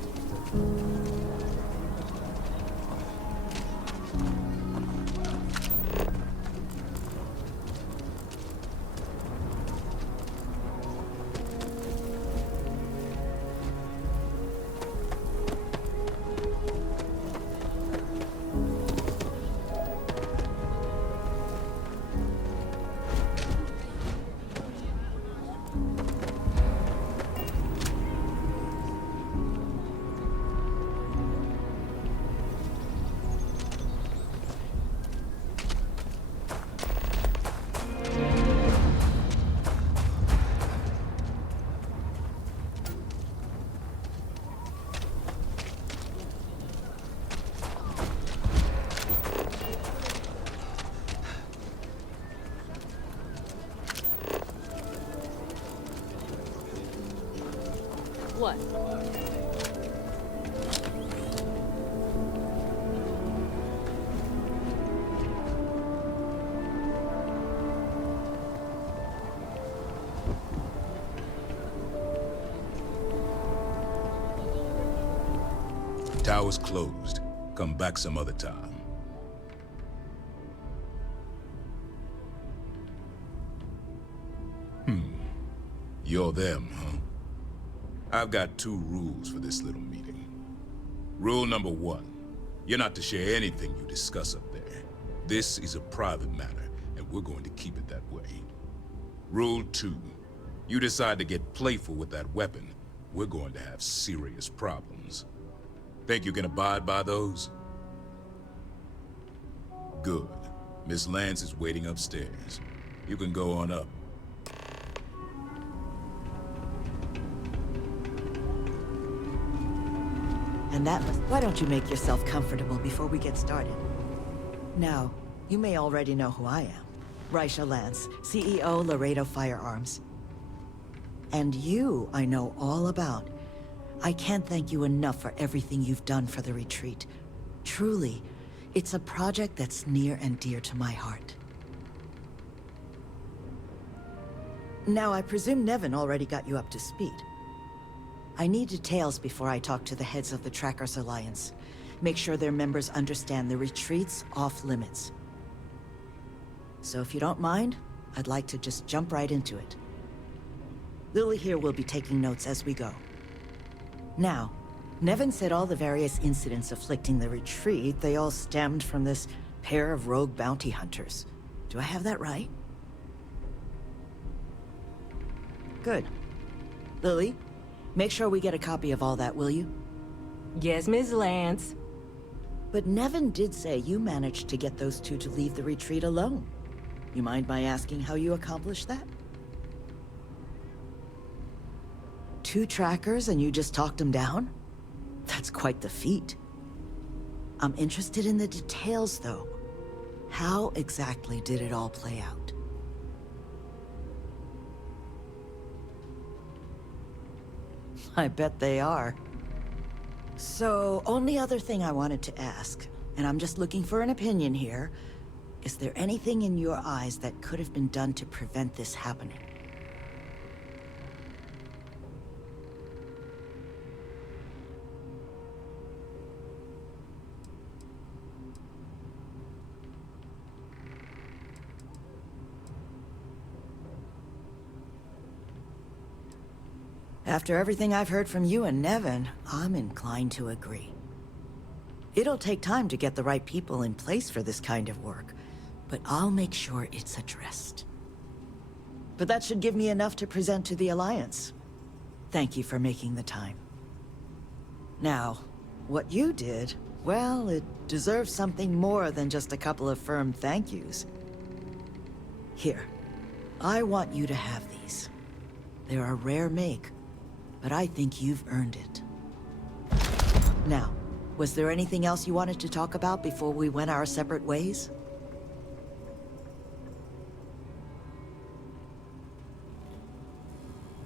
What? Tower's closed. Come back some other time. You're them, huh? I've got 2 rules for this little meeting. Rule number 1, you're not to share anything you discuss up there. This is a private matter, and we're going to keep it that way. Rule 2, you decide to get playful with that weapon, we're going to have serious problems. Think you can abide by those? Good. Miss Lance is waiting upstairs. You can go on up. And that was... Why don't you make yourself comfortable before we get started? Now, you may already know who I am. Raisha Lance, CEO Laredo Firearms. And you, I know all about. I can't thank you enough for everything you've done for the retreat. Truly, it's a project that's near and dear to my heart. Now, I presume Nevin already got you up to speed. I need details before I talk to the heads of the Trackers Alliance. Make sure their members understand the retreat's off limits. So if you don't mind, I'd like to just jump right into it. Lily here will be taking notes as we go. Now, Nevin said all the various incidents afflicting the retreat, they all stemmed from this pair of rogue bounty hunters. Do I have that right? Good. Lily, make sure we get a copy of all that, will you? Yes, Ms. Lance. But Nevin did say you managed to get those 2 to leave the retreat alone. You mind my asking how you accomplished that? 2 trackers and you just talked them down? That's quite the feat. I'm interested in the details, though. How exactly did it all play out? I bet they are. So, only other thing I wanted to ask, and I'm just looking for an opinion here, is there anything in your eyes that could have been done to prevent this happening? After everything I've heard from you and Nevin, I'm inclined to agree. It'll take time to get the right people in place for this kind of work, but I'll make sure it's addressed. But that should give me enough to present to the Alliance. Thank you for making the time. Now, what you did, well, it deserves something more than just a couple of firm thank yous. Here, I want you to have these. They're a rare make, but I think you've earned it. Now, was there anything else you wanted to talk about before we went our separate ways?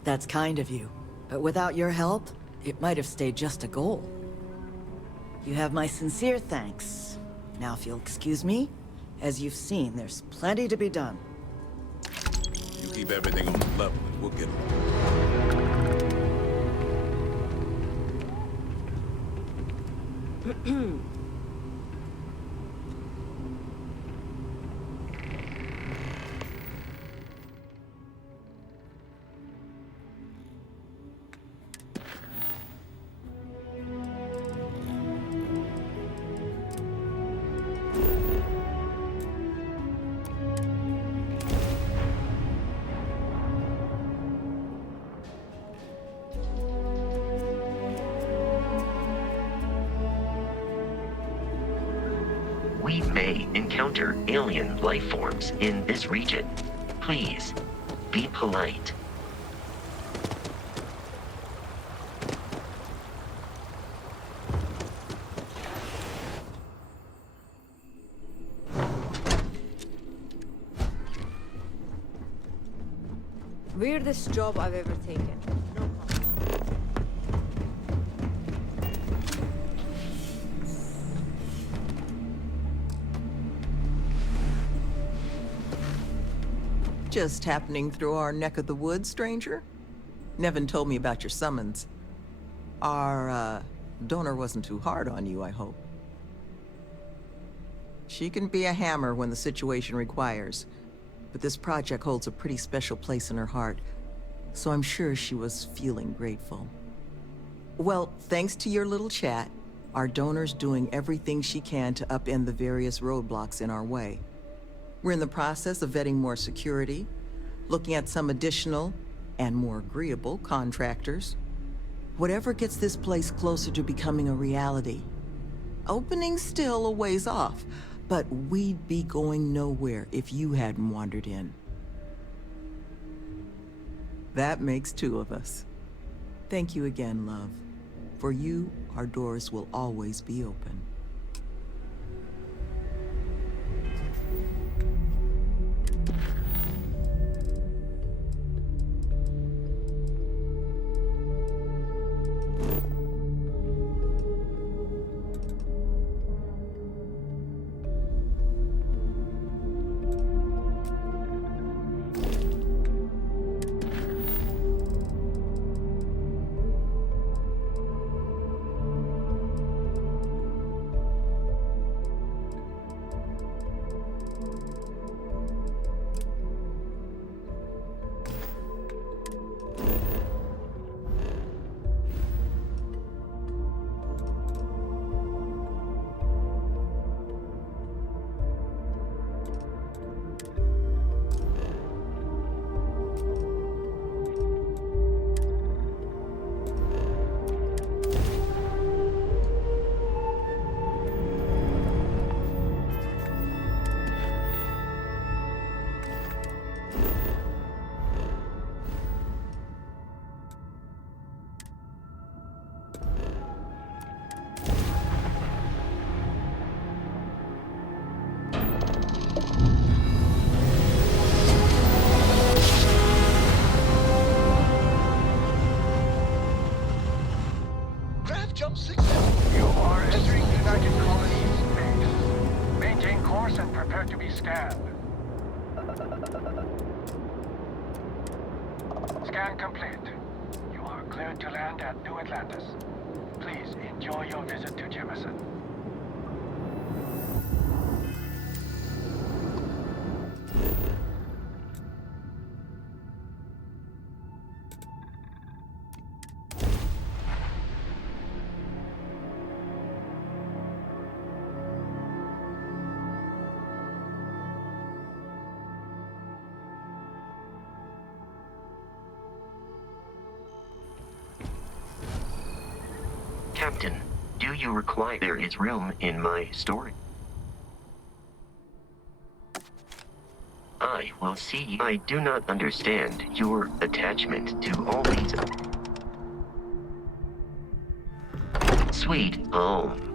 That's kind of you, but without your help, it might have stayed just a goal. You have my sincere thanks. Now if you'll excuse me, as you've seen, there's plenty to be done. You keep everything on the level and we'll get it. We may encounter alien life forms in this region. Please, be polite. Weirdest job I've ever taken. No comment. just happening through our neck of the woods, stranger? Nevin told me about your summons. Our, donor wasn't too hard on you, I hope. She can be a hammer when the situation requires, but this project holds a pretty special place in her heart, so I'm sure she was feeling grateful. Well, thanks to your little chat, our donor's doing everything she can to upend the various roadblocks in our way. We're in the process of vetting more security, looking at some additional and more agreeable contractors. Whatever gets this place closer to becoming a reality. Opening's still a ways off, but we'd be going nowhere if you hadn't wandered in. That makes two of us. Thank you again, love. For you, our doors will always be open. You are entering United Colonies base. Maintain course and prepare to be scanned. Scan complete. You are cleared to land at New Atlantis. Please enjoy your visit to Jemison. Captain, do you require there is room in my storage? I will see. I do not understand your attachment to all these. Sweet home.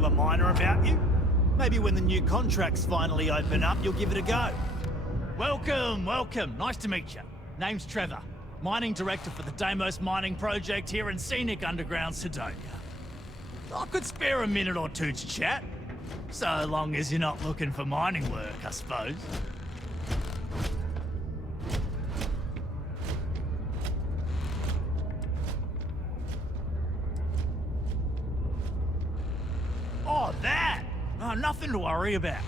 to a miner about you? Maybe when the new contracts finally open up, you'll give it a go. Welcome, welcome. Nice to meet you. Name's Trevor, mining director for the Deimos mining project here in scenic underground Sidonia. I could spare a minute or two to chat, so long as you're not looking for mining work, I suppose. Oh, that! Oh, nothing to worry about.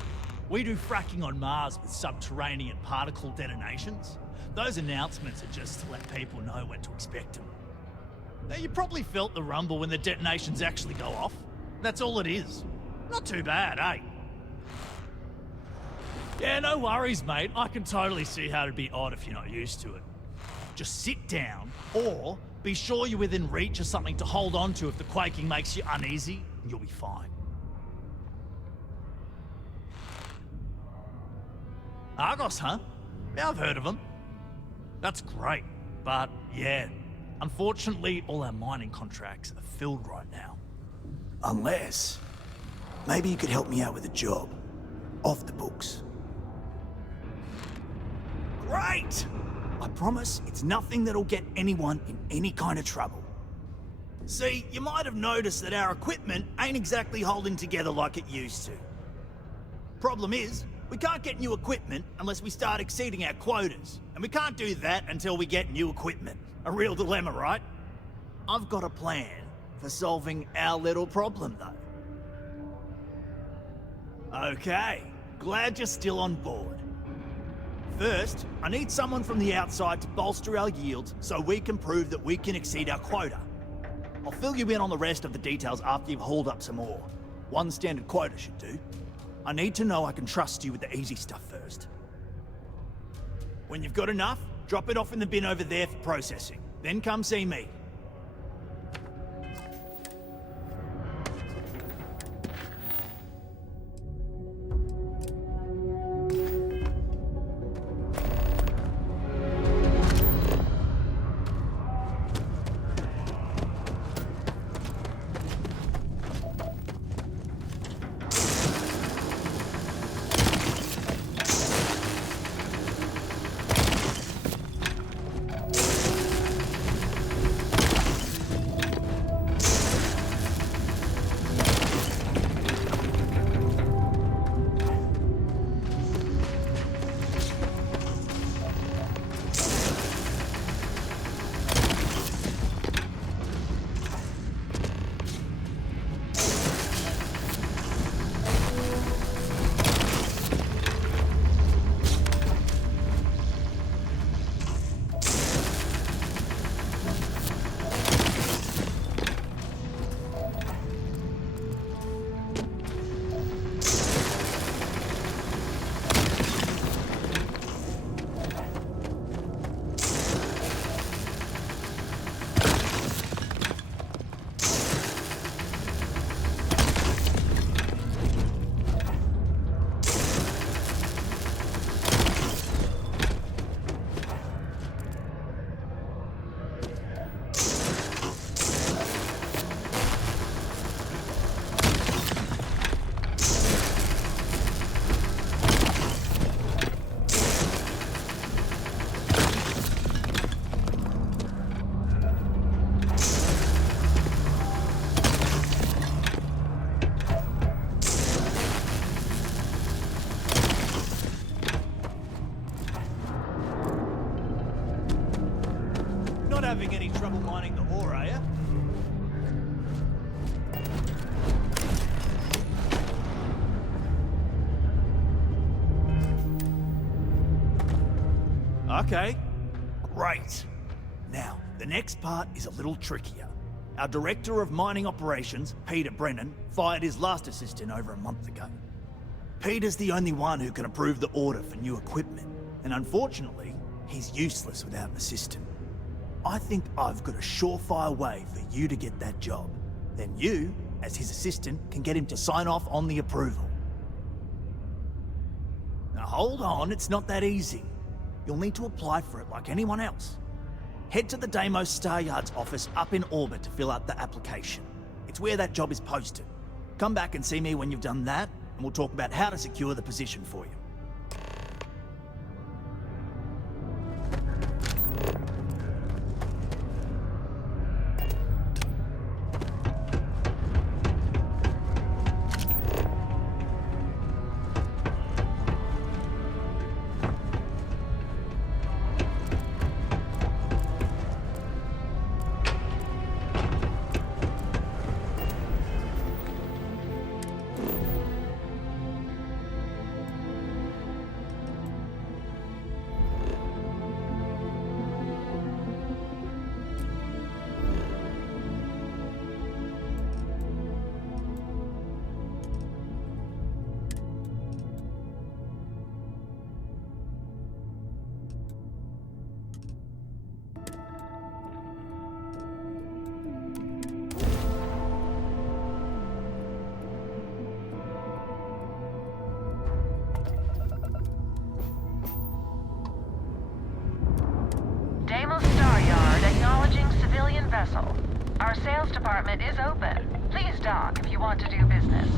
We do fracking on Mars with subterranean particle detonations. Those announcements are just to let people know when to expect them. Now, you probably felt the rumble when the detonations actually go off. That's all it is. Not too bad, eh? Yeah, no worries, mate. I can totally see how it'd be odd if you're not used to it. Just sit down, or be sure you're within reach of something to hold on to if the quaking makes you uneasy, and you'll be fine. Argos, huh? Yeah, I've heard of them. That's great, but yeah, unfortunately all our mining contracts are filled right now. Unless, maybe you could help me out with a job. Off the books. Great! I promise it's nothing that'll get anyone in any kind of trouble. See, you might have noticed that our equipment ain't exactly holding together like it used to. Problem is, we can't get new equipment unless we start exceeding our quotas. And we can't do that until we get new equipment. A real dilemma, right? I've got a plan for solving our little problem, though. Okay, glad you're still on board. First, I need someone from the outside to bolster our yields so we can prove that we can exceed our quota. I'll fill you in on the rest of the details after you've hauled up some ore. One standard quota should do. I need to know I can trust you with the easy stuff first. When you've got enough, drop it off in the bin over there for processing. Then come see me. Having any trouble mining the ore, are you? Okay, great. Now, the next part is a little trickier. Our Director of Mining Operations, Peter Brennan, fired his last assistant over a month ago. Peter's the only one who can approve the order for new equipment, and unfortunately, he's useless without an assistant. I think I've got a surefire way for you to get that job. Then you, as his assistant, can get him to sign off on the approval. Now hold on, it's not that easy. You'll need to apply for it like anyone else. Head to the Deimos Star Yard's office up in orbit to fill out the application. It's where that job is posted. Come back and see me when you've done that, and we'll talk about how to secure the position for you. vessel. Our sales department is open. Please dock if you want to do business.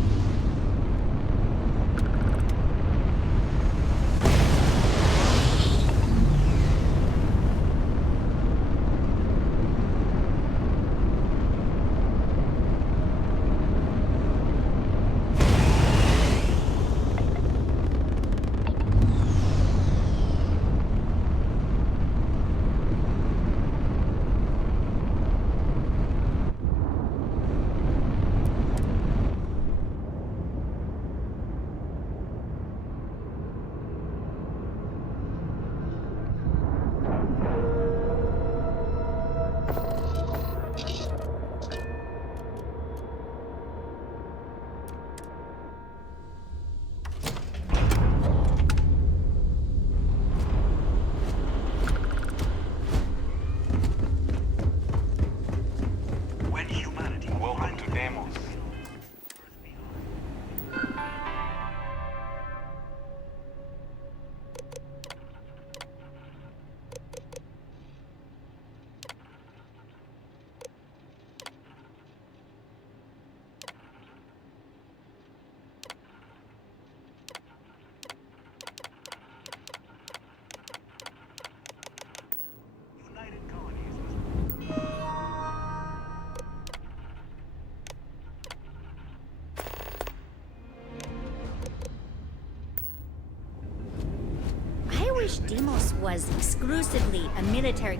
I wish Demos was exclusively a military...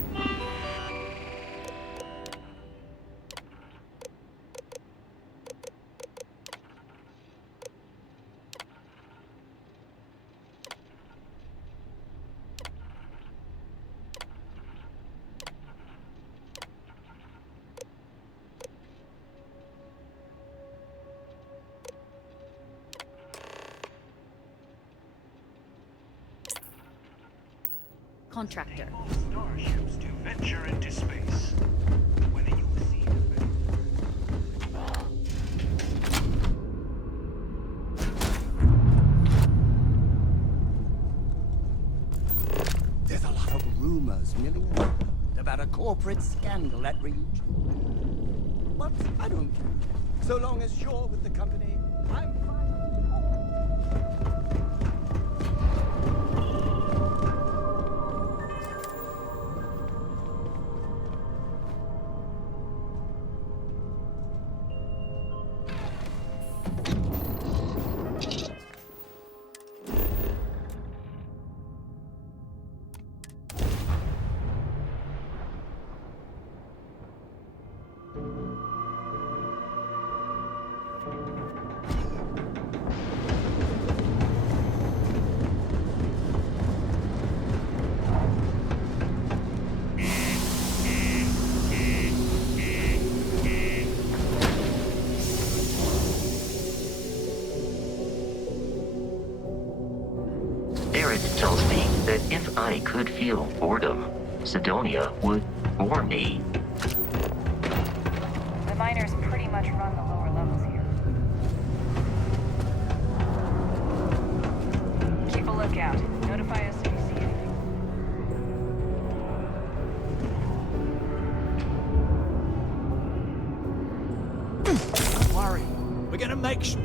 contractor. Starships to venture into space. There's a lot of rumors milling around about a corporate scandal at Reach. But I don't care. So long as you're with the company, I'm fine. Tells me that if I could feel boredom, Sidonia would bore me. The miners pretty much run the lower levels here. Keep a lookout. Notify us if you see anything. Don't worry. We're gonna make sure...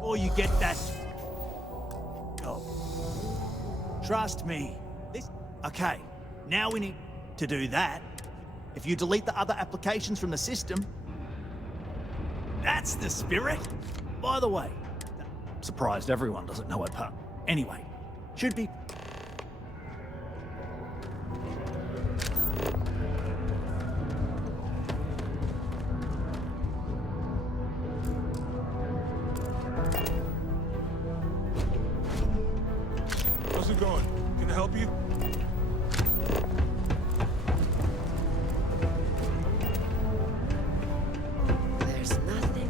Or you get that... Oh. Trust me. This... Okay, now we need to do that. If you delete the other applications from the system... That's the spirit? By the way, I'm surprised everyone doesn't know it, but anyway, should be... How's it going? Can I help you? There's nothing.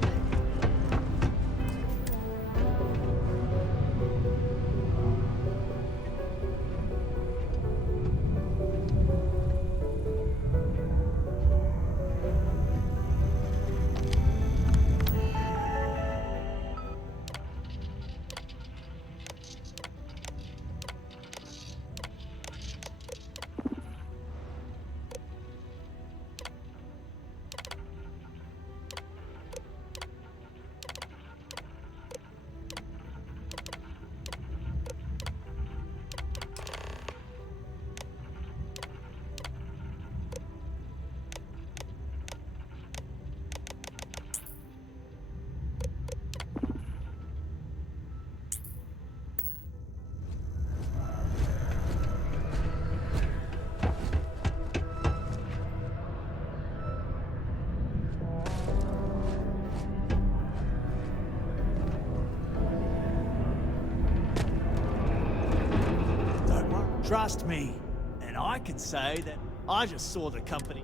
Trust me, and I can say that I just saw the company.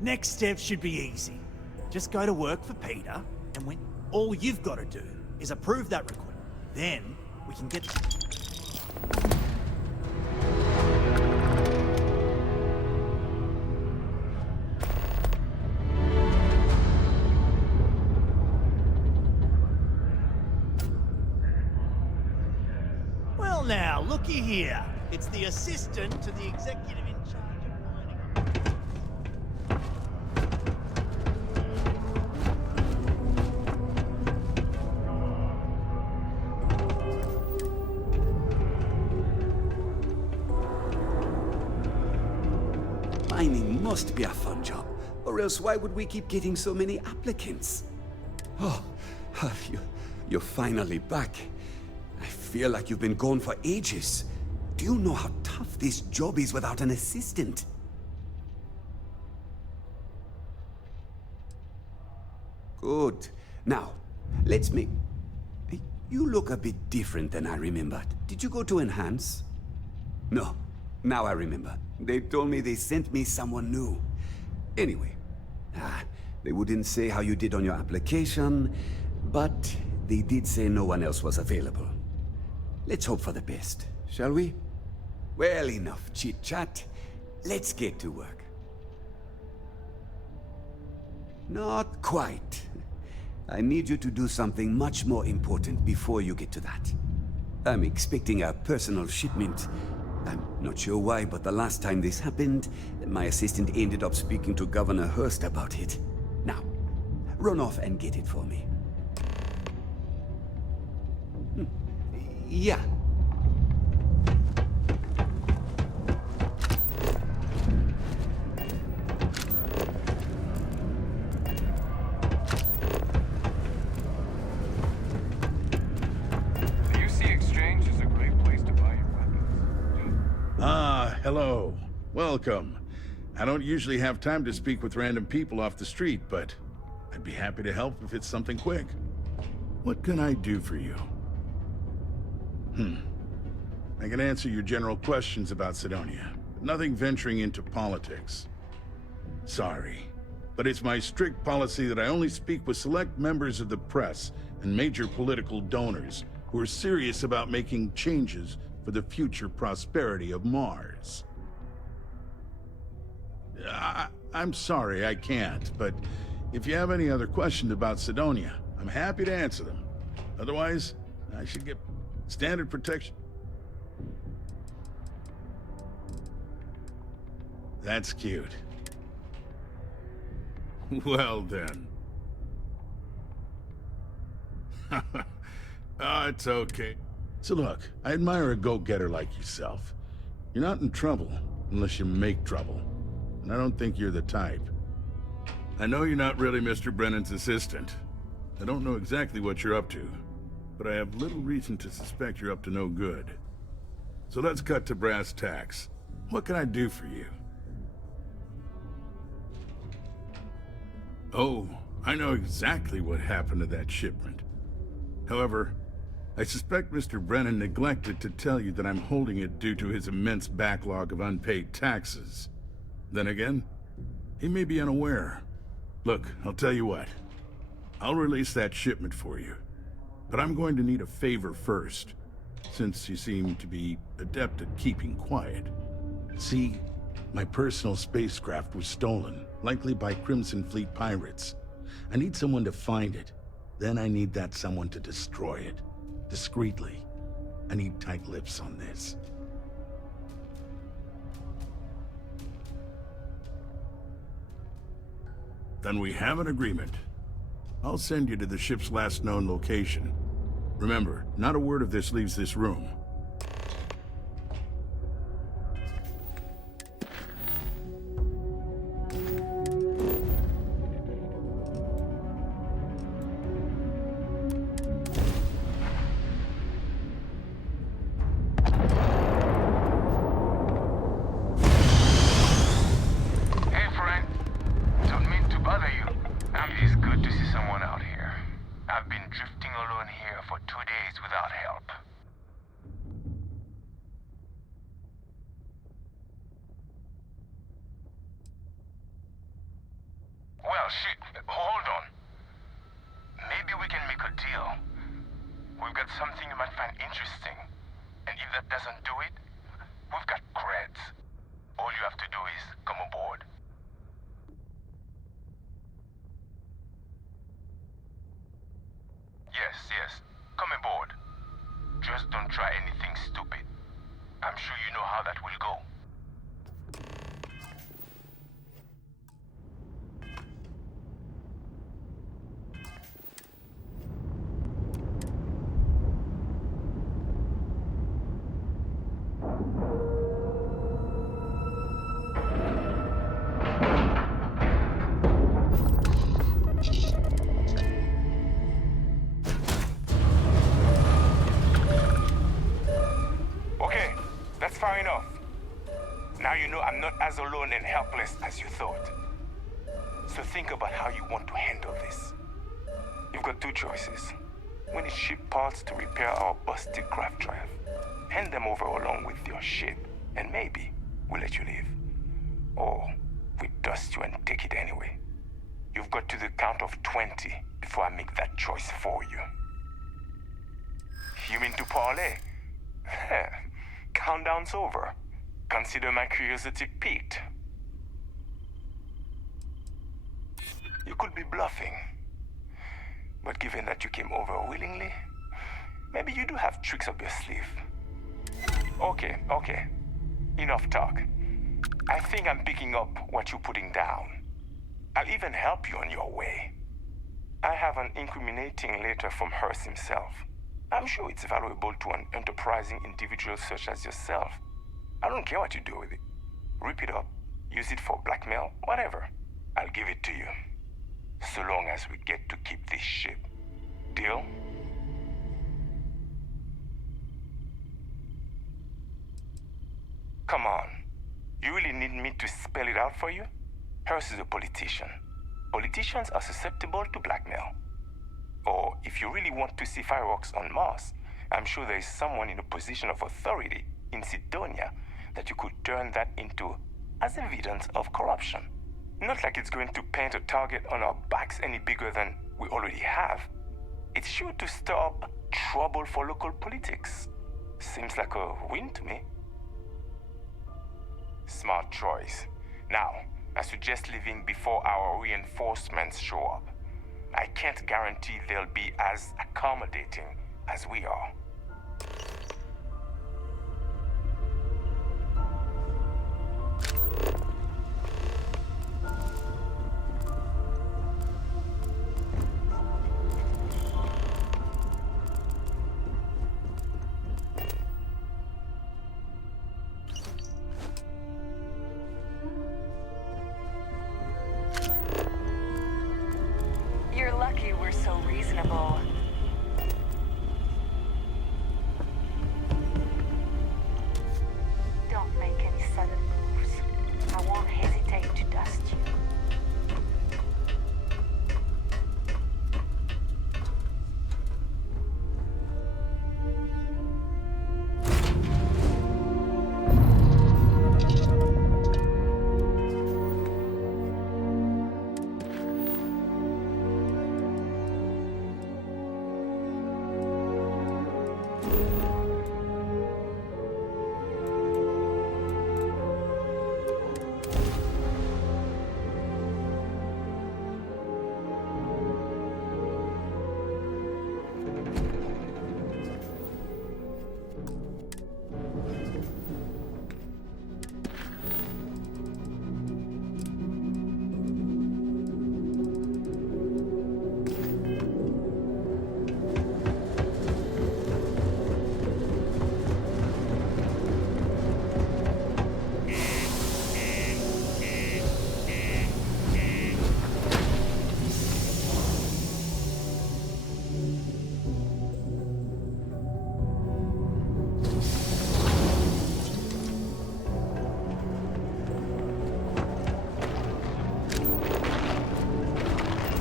Next step should be easy. Just go to work for Peter, and when all you've got to do is approve that request, then we can get... Well now, looky here. It's the assistant to the executive in charge of mining. Mining must be a fun job, or else why would we keep getting so many applicants? Oh, you're finally back. I feel like you've been gone for ages. Do you know how tough this job is without an assistant? Good. Now, let's make... You look a bit different than I remembered. Did you go to Enhance? No. Now I remember. They told me they sent me someone new. Anyway, they wouldn't say how you did on your application, but they did say no one else was available. Let's hope for the best, shall we? Well, enough chit-chat. Let's get to work. Not quite. I need you to do something much more important before you get to that. I'm expecting a personal shipment. I'm not sure why, but the last time this happened, my assistant ended up speaking to Governor Hurst about it. Now, run off and get it for me. Yeah. The UC Exchange is a great place to buy your weapons. Ah, hello. Welcome. I don't usually have time to speak with random people off the street, but I'd be happy to help if it's something quick. What can I do for you? I can answer your general questions about Sidonia, but nothing venturing into politics. Sorry, but it's my strict policy that I only speak with select members of the press and major political donors who are serious about making changes for the future prosperity of Mars. I'm sorry, I can't, but If you have any other questions about Sidonia, I'm happy to answer them. Otherwise, I should get standard protection. That's cute. Well then. It's okay. So look, I admire a go-getter like yourself. You're not in trouble unless you make trouble. And I don't think you're the type. I know you're not really Mr. Brennan's assistant. I don't know exactly what you're up to, but I have little reason to suspect you're up to no good. So let's cut to brass tacks. What can I do for you? Oh, I know exactly what happened to that shipment. However, I suspect Mr. Brennan neglected to tell you that I'm holding it due to his immense backlog of unpaid taxes. Then again, he may be unaware. Look, I'll tell you what. I'll release that shipment for you. But I'm going to need a favor first, since you seem to be adept at keeping quiet. See, my personal spacecraft was stolen, likely by Crimson Fleet pirates. I need someone to find it. Then I need that someone to destroy it. Discreetly. I need tight lips on this. Then we have an agreement. I'll send you to the ship's last known location. Remember, not a word of this leaves this room. Well, shit, hold on. Maybe we can make a deal. We've got something you might find interesting. And if that doesn't do it, we've got creds. All you have to do is come aboard. Yes, come aboard. Just don't try anything stupid. I'm sure you know how that will go. Fair enough. Now you know I'm not as alone and helpless as you thought. So think about how you want to handle this. You've got two choices. We need ship parts to repair our busted craft drive. Hand them over along with your ship, and maybe we'll let you leave. Or we dust you and take it anyway. You've got to the count of 20 before I make that choice for you. You mean to parlay? Countdown's over. Consider my curiosity piqued. You could be bluffing. But given that you came over willingly, maybe you do have tricks up your sleeve. Okay. Enough talk. I think I'm picking up what you're putting down. I'll even help you on your way. I have an incriminating letter from Hearst himself. I'm sure it's valuable to an enterprising individual such as yourself. I don't care what you do with it. Rip it up, use it for blackmail, whatever. I'll give it to you. So long as we get to keep this ship. Deal? Come on. You really need me to spell it out for you? Hearst is a politician. Politicians are susceptible to blackmail. Or if you really want to see fireworks on Mars, I'm sure there is someone in a position of authority in Sidonia that you could turn that into as evidence of corruption. Not like it's going to paint a target on our backs any bigger than we already have. It's sure to stir up trouble for local politics. Seems like a win to me. Smart choice. Now, I suggest leaving before our reinforcements show up. I can't guarantee they'll be as accommodating as we are. You're lucky we're so reasonable. Don't make any sudden moves. I won't hesitate to dust you.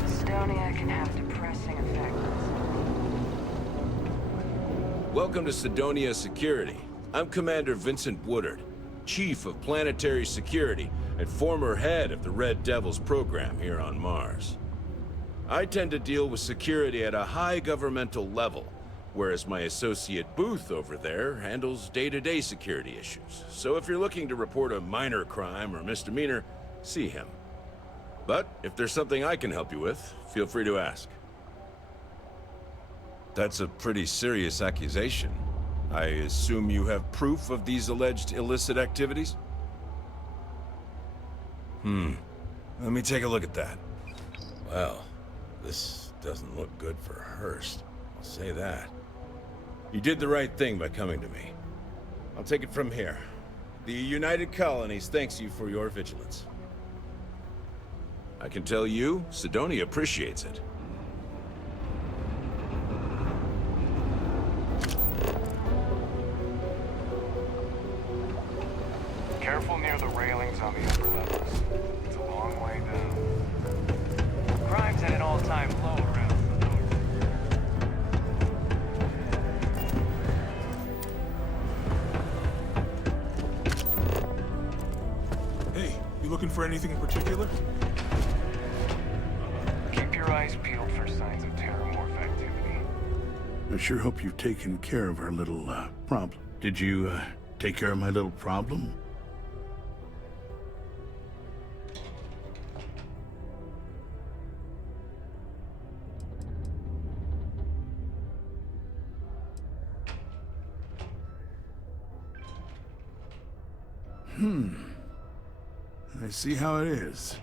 Sidonia can have depressing effects. Welcome to Sidonia Security. I'm Commander Vincent Woodard, Chief of Planetary Security and former head of the Red Devils program here on Mars. I tend to deal with security at a high governmental level, whereas my associate Booth over there handles day-to-day security issues. So if you're looking to report a minor crime or misdemeanor, see him. But if there's something I can help you with, feel free to ask. That's a pretty serious accusation. I assume you have proof of these alleged illicit activities? Let me take a look at that. Well, this doesn't look good for Hurst. I'll say that. You did the right thing by coming to me. I'll take it from here. The United Colonies thanks you for your vigilance. I can tell you, Sidonia appreciates it. Careful near the railings on the upper levels. It's a long way down. Crime's at an all-time low around the north. Hey, you looking for anything in particular? Keep your eyes peeled for signs of terramorph activity. I sure hope you've taken care of our little, problem. Did you, take care of my little problem? I see how it is.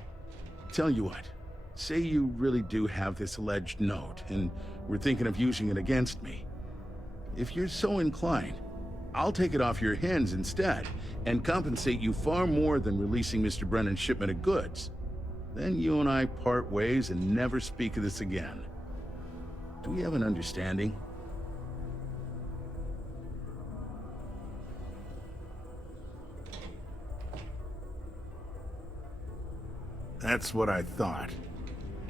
Tell you what, say you really do have this alleged note, and we're thinking of using it against me. If you're so inclined, I'll take it off your hands instead, and compensate you far more than releasing Mr. Brennan's shipment of goods. Then you and I part ways and never speak of this again. Do we have an understanding? That's what I thought.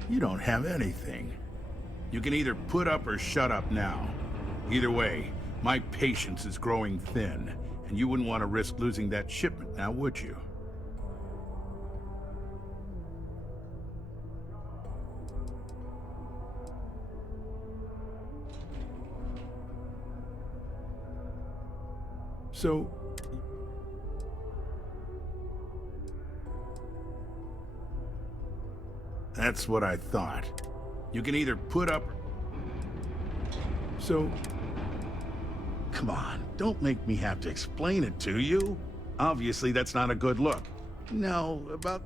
You don't have anything. You can either put up or shut up now. Either way, my patience is growing thin, and you wouldn't want to risk losing that shipment now, would you? So, That's what I thought. You can either put up... So... Come on, don't make me have to explain it to you. Obviously, that's not a good look. No, about...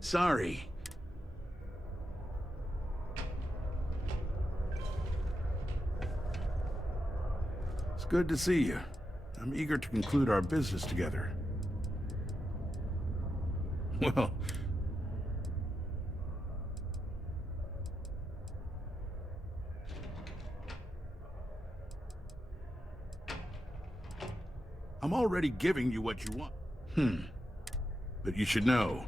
Sorry. It's good to see you. I'm eager to conclude our business together. Well... I'm already giving you what you want. But you should know.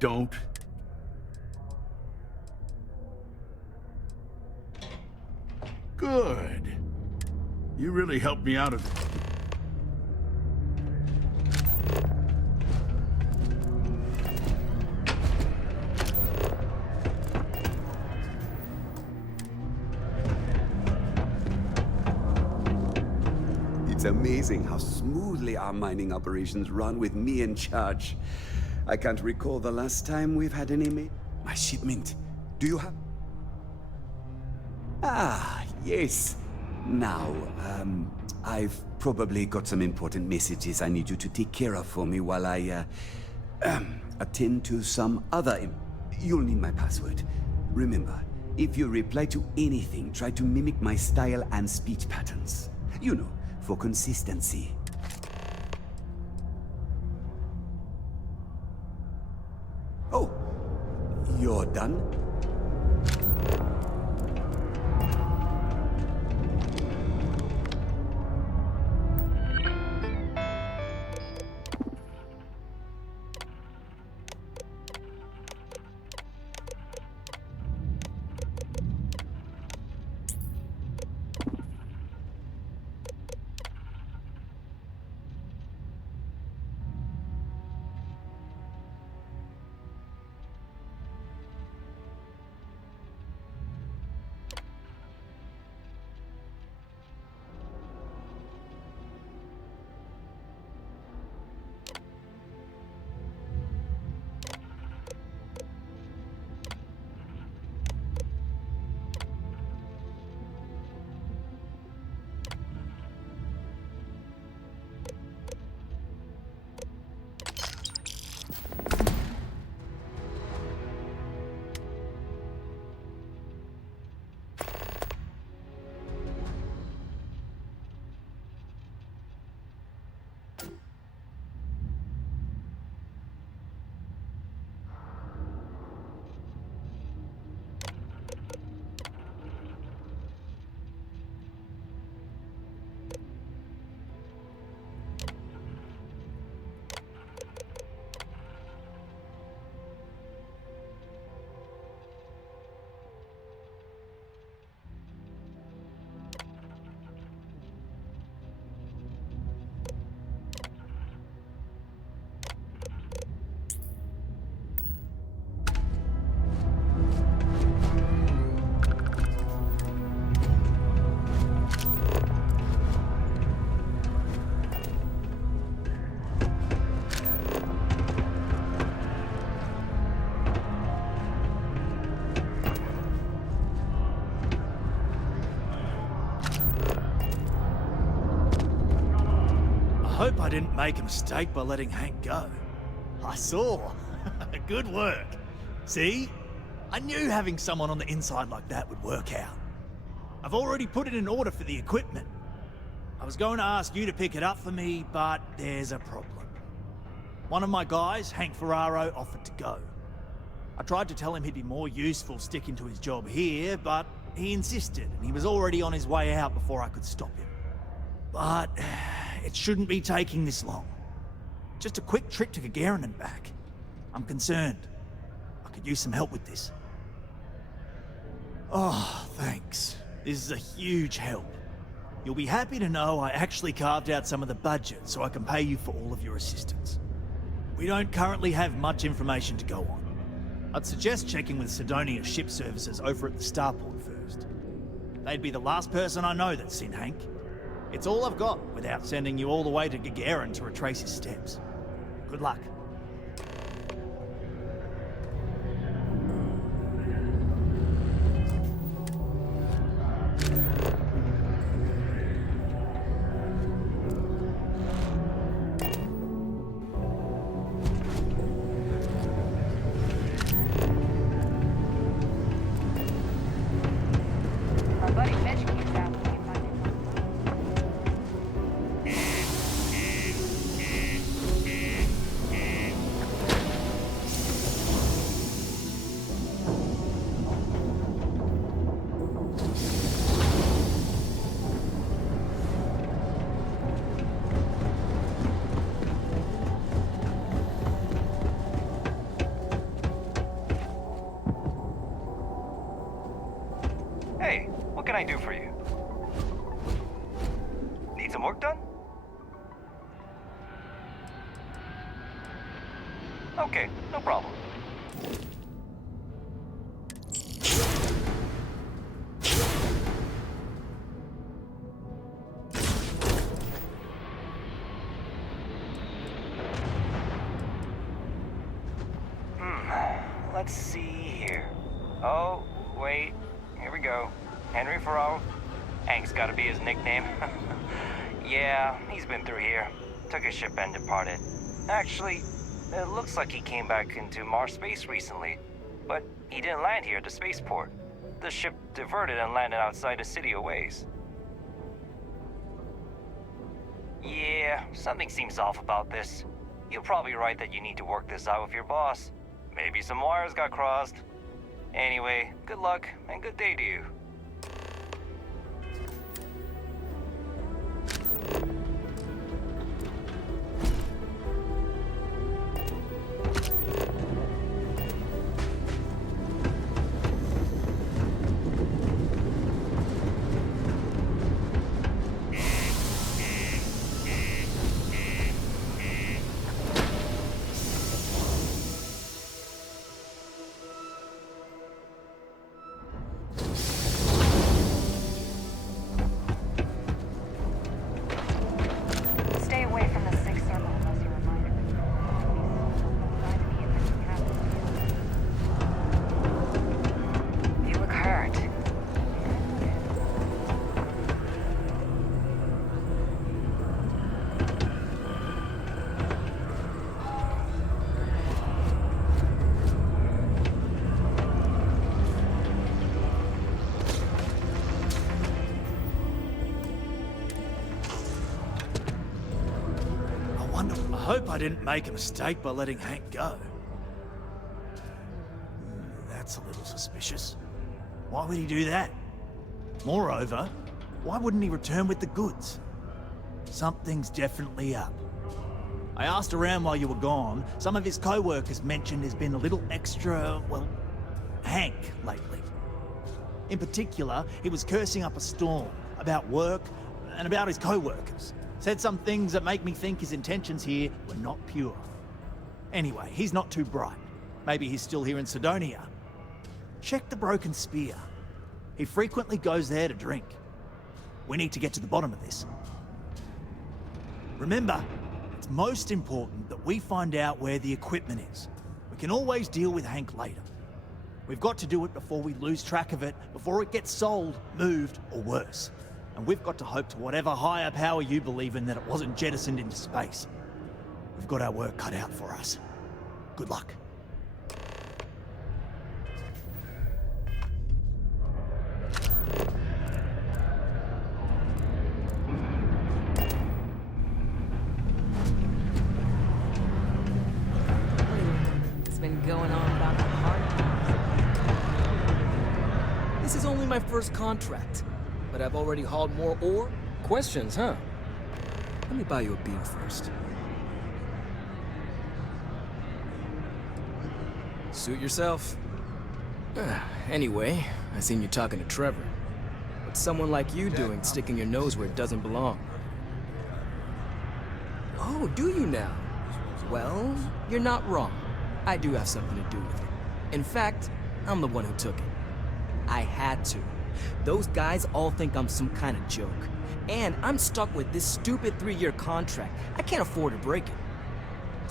Don't. Good. You really helped me out of... It's amazing how smoothly our mining operations run with me in charge. I can't recall the last time we've had any My shipment. Do you have... Ah, yes. Now, I've probably got some important messages I need you to take care of for me while I, attend to some other... You'll need my password. Remember, if you reply to anything, try to mimic my style and speech patterns. You know, for consistency. Oh, you're done? I hope I didn't make a mistake by letting Hank go. I saw. Good work. See? I knew having someone on the inside like that would work out. I've already put it in order for the equipment. I was going to ask you to pick it up for me, but there's a problem. One of my guys, Hank Ferraro, offered to go. I tried to tell him he'd be more useful sticking to his job here, but he insisted, and he was already on his way out before I could stop him. But it shouldn't be taking this long. Just a quick trip to Gagarin and back. I'm concerned. I could use some help with this. Oh, thanks. This is a huge help. You'll be happy to know I actually carved out some of the budget so I can pay you for all of your assistance. We don't currently have much information to go on. I'd suggest checking with Sidonia's ship services over at the starport first. They'd be the last person I know that's seen Hank. It's all I've got without sending you all the way to Gagarin to retrace his steps. Good luck. My buddy Mitch keeps out when you find it. Hey, what can I do for you? Need some work done? Okay, no problem. Let's see here. Oh, wait. Here we go. Henry Farrell. Hank's gotta be his nickname. Yeah, he's been through here. Took his ship and departed. Actually, it looks like he came back into Mars space recently. But he didn't land here at the spaceport. The ship diverted and landed outside the city a ways. Yeah, something seems off about this. You're probably right that you need to work this out with your boss. Maybe some wires got crossed. Anyway, good luck and good day to you. Stay away from the sixth circle unless you're reminded. You look hurt. I hope I didn't make a mistake by letting Hank go. That's a little suspicious. Why would he do that? Moreover, why wouldn't he return with the goods? Something's definitely up. I asked around while you were gone. Some of his co-workers mentioned there's been a little extra, well, Hank lately. In particular, he was cursing up a storm about work and about his co-workers. Said some things that make me think his intentions here were not pure. Anyway, he's not too bright. Maybe he's still here in Sidonia. Check the Broken Spear. He frequently goes there to drink. We need to get to the bottom of this. Remember, it's most important that we find out where the equipment is. We can always deal with Hank later. We've got to do it before we lose track of it, before it gets sold, moved, or worse. And we've got to hope to whatever higher power you believe in that it wasn't jettisoned into space. We've got our work cut out for us. Good luck. It's been going on about the heart. This is only my first contract. But I've already hauled more ore? Questions, huh? Let me buy you a beer first. Suit yourself. Anyway, I seen you talking to Trevor. What's someone like you doing sticking your nose where it doesn't belong? Oh, do you now? Well, you're not wrong. I do have something to do with it. In fact, I'm the one who took it. I had to. Those guys all think I'm some kind of joke. And I'm stuck with this stupid 3-year contract. I can't afford to break it.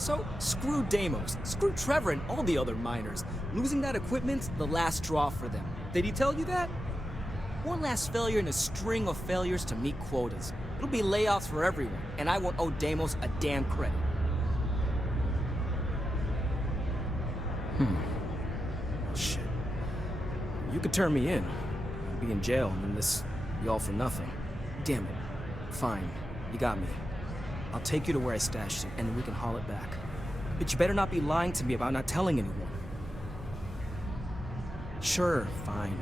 So, screw Deimos, screw Trevor and all the other miners. Losing that equipment's the last straw for them. Did he tell you that? One last failure in a string of failures to meet quotas. It'll be layoffs for everyone, and I won't owe Deimos a damn credit. Shit. You could turn me in. I'd be in jail, and then this be all for nothing. Damn it. Fine. You got me. I'll take you to where I stashed it, and then we can haul it back. But you better not be lying to me about not telling anyone. Sure, fine.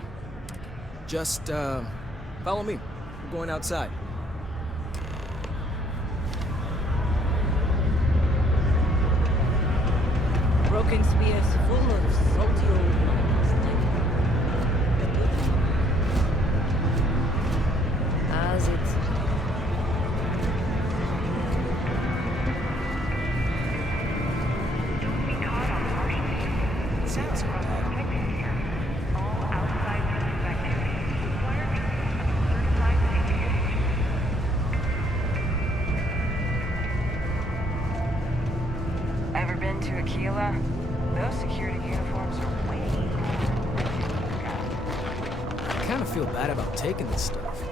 Just, follow me. We're going outside. Broken spears full of salty old mines. As it... Sounds Ever been to Aquila? Those security uniforms are way... I kind of feel bad about taking this stuff.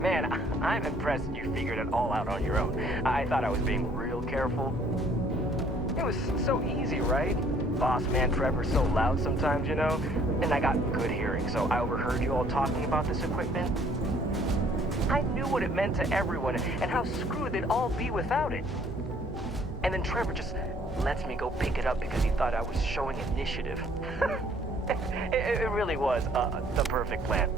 Man, I'm impressed you figured it all out on your own. I thought I was being real careful. It was so easy, right? Boss man Trevor's so loud sometimes, you know? And I got good hearing, so I overheard you all talking about this equipment. I knew what it meant to everyone and how screwed they'd all be without it. And then Trevor just lets me go pick it up because he thought I was showing initiative. It really was the perfect plan.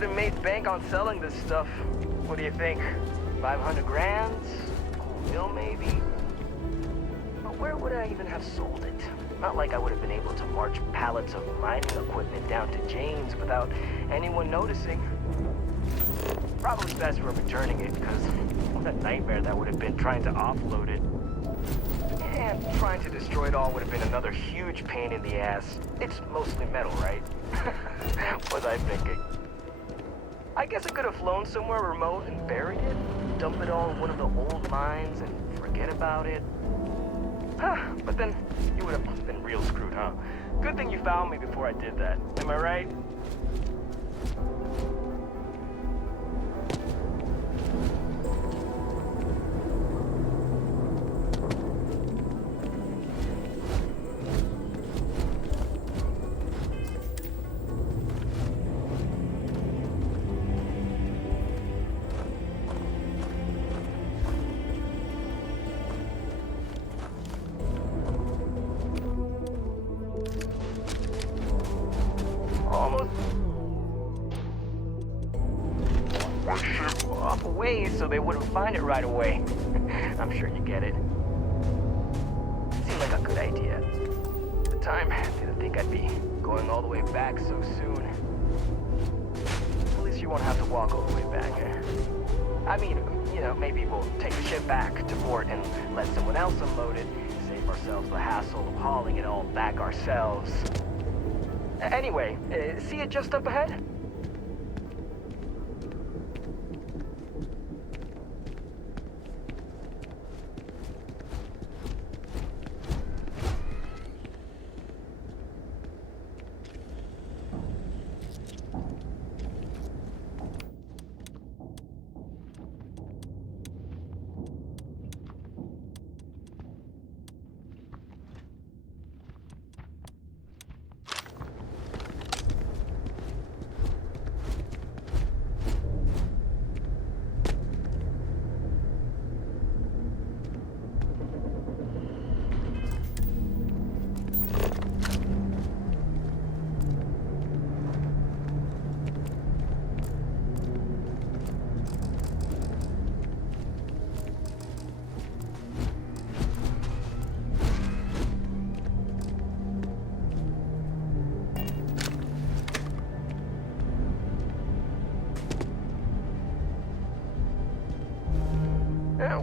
could have made bank on selling this stuff. What do you think? 500 grand? Cool mill, maybe? But where would I even have sold it? Not like I would have been able to march pallets of mining equipment down to James without anyone noticing. Probably best for returning it, because what a nightmare that would have been trying to offload it. And trying to destroy it all would have been another huge pain in the ass. It's mostly metal, right? Was I thinking? I guess I could have flown somewhere remote and buried it, dump it all in one of the old mines and forget about it. But then you would have been real screwed, huh? Good thing you found me before I did that. Am I right? So they wouldn't find it right away. I'm sure you get it. Seemed like a good idea. At the time, I didn't think I'd be going all the way back so soon. At least you won't have to walk all the way back. I mean, you know, maybe we'll take the ship back to port and let someone else unload it, save ourselves the hassle of hauling it all back ourselves. Anyway, see it just up ahead?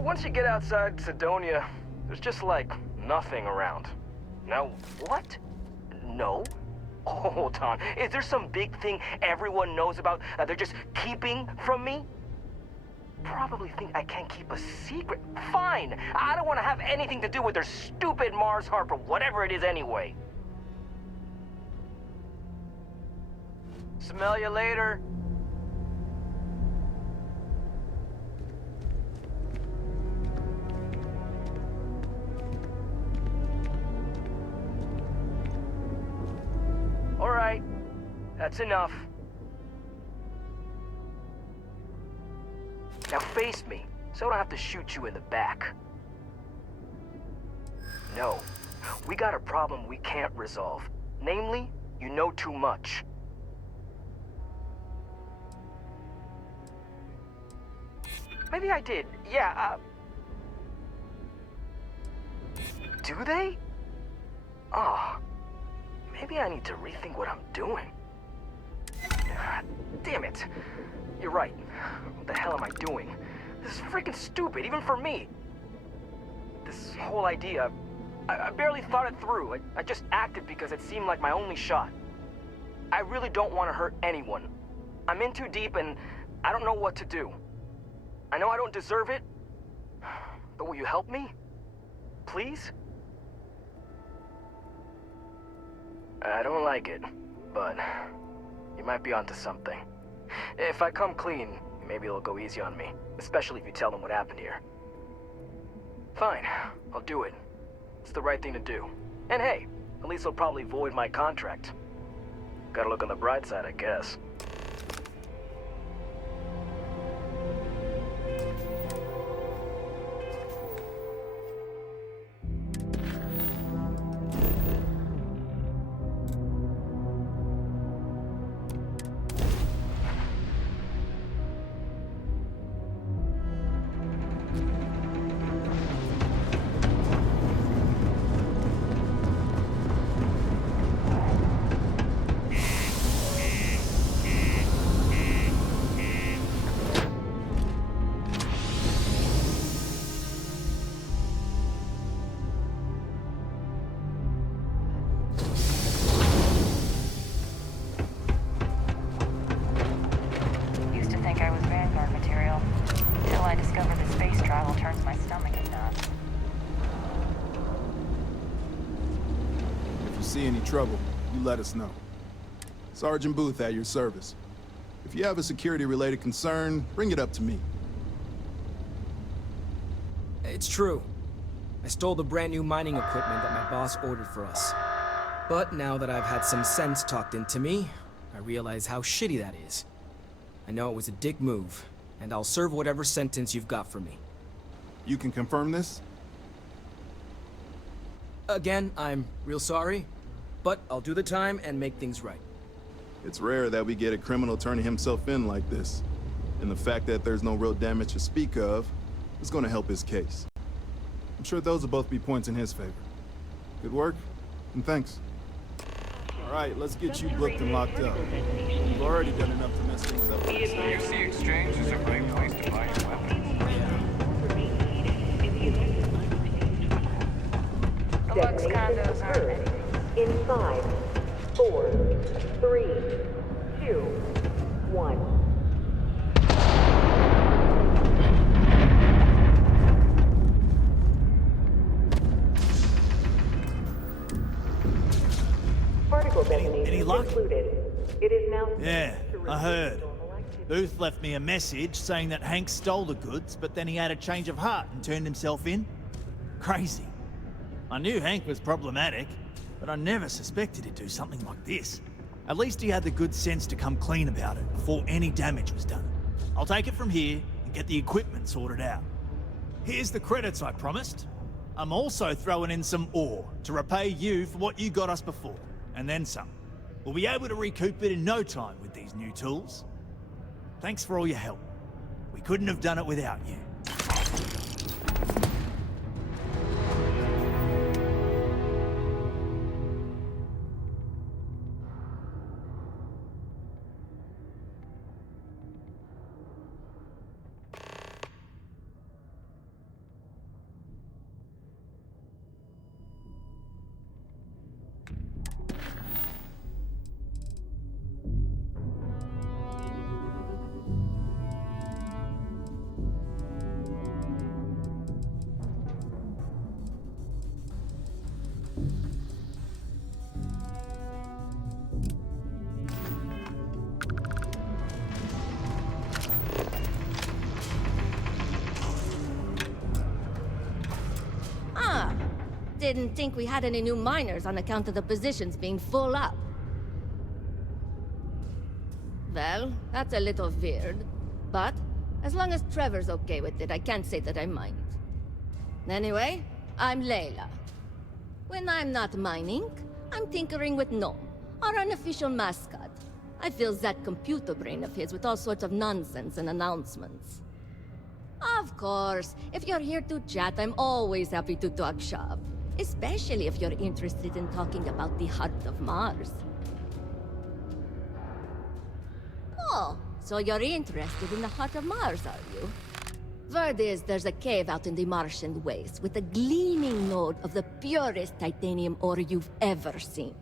Once you get outside Sidonia, there's just like nothing around. Now, what? No? Hold on. Is there some big thing everyone knows about that they're just keeping from me? Probably think I can't keep a secret. Fine! I don't want to have anything to do with their stupid Mars harp or whatever it is anyway. Smell you later. All right, that's enough. Now face me, so I don't have to shoot you in the back. No, we got a problem we can't resolve. Namely, you know too much. Maybe I did, yeah, Do they? Oh. Maybe I need to rethink what I'm doing. Damn it. You're right. What the hell am I doing? This is freaking stupid, even for me. This whole idea, I barely thought it through. I just acted because it seemed like my only shot. I really don't want to hurt anyone. I'm in too deep and I don't know what to do. I know I don't deserve it, but will you help me? Please? I don't like it, but you might be onto something. If I come clean, maybe it'll go easy on me, especially if you tell them what happened here. Fine, I'll do it. It's the right thing to do. And hey, at least they'll probably void my contract. Gotta look on the bright side, I guess. see any trouble, you let us know. Sergeant Booth at your service. If you have a security-related concern, bring it up to me. It's true. I stole the brand new mining equipment that my boss ordered for us. But now that I've had some sense talked into me, I realize how shitty that is. I know it was a dick move, and I'll serve whatever sentence you've got for me. You can confirm this? Again, I'm real sorry, but I'll do the time and make things right. It's rare that we get a criminal turning himself in like this, and the fact that there's no real damage to speak of is going to help his case. I'm sure those will both be points in his favor. Good work, and thanks. All right, let's get you booked and locked up. You've already done enough to mess things up. UC Exchange is a great place to buy your weapons. The Lux condos are ready. In 5, 4, 3, 2, 1. Any luck? It is now Yeah, I heard. Booth left me a message saying that Hank stole the goods, but then he had a change of heart and turned himself in. Crazy. I knew Hank was problematic, but I never suspected he'd do something like this. At least he had the good sense to come clean about it before any damage was done. I'll take it from here and get the equipment sorted out. Here's the credits I promised. I'm also throwing in some ore to repay you for what you got us before, and then some. We'll be able to recoup it in no time with these new tools. Thanks for all your help. We couldn't have done it without you. Didn't think we had any new miners on account of the positions being full up. Well, that's a little weird. But, as long as Trevor's okay with it, I can't say that I mind. Anyway, I'm Layla. When I'm not mining, I'm tinkering with Gnome, our unofficial mascot. I fill that computer brain of his with all sorts of nonsense and announcements. Of course, if you're here to chat, I'm always happy to talk shop. Especially if you're interested in talking about the heart of Mars. Oh, so you're interested in the heart of Mars, are you? Word is there's a cave out in the Martian waste with a gleaming node of the purest titanium ore you've ever seen.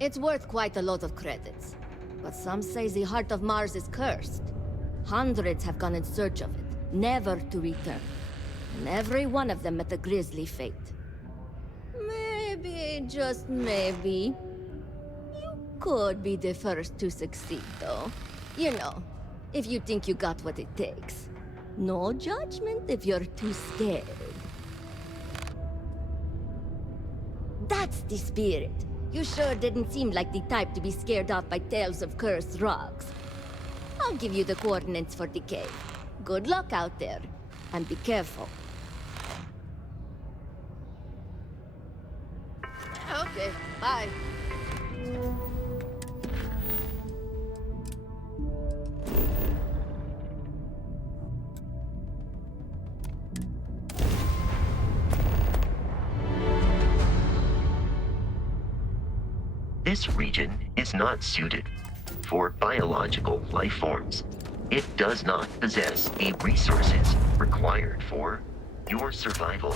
It's worth quite a lot of credits, but some say the heart of Mars is cursed. Hundreds have gone in search of it, never to return. And every one of them met a grisly fate. Maybe, just maybe, you could be the first to succeed, though. You know, if you think you got what it takes. No judgment if you're too scared. That's the spirit. You sure didn't seem like the type to be scared off by tales of cursed rocks. I'll give you the coordinates for the cave. Good luck out there, and be careful. Okay, bye. This region is not suited for biological life forms. It does not possess the resources required for your survival.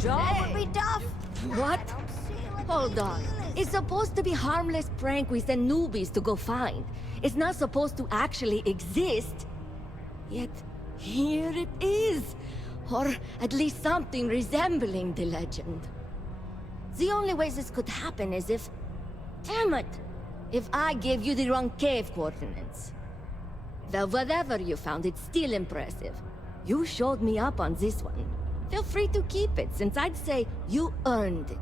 Jaw would be tough. What? Hold on. It's supposed to be harmless prank we send newbies to go find. It's not supposed to actually exist. Yet, here it is. Or at least something resembling the legend. The only way this could happen is if... Damn it! If I gave you the wrong cave coordinates. Well, whatever you found, it's still impressive. You showed me up on this one. Feel free to keep it, since I'd say you earned it.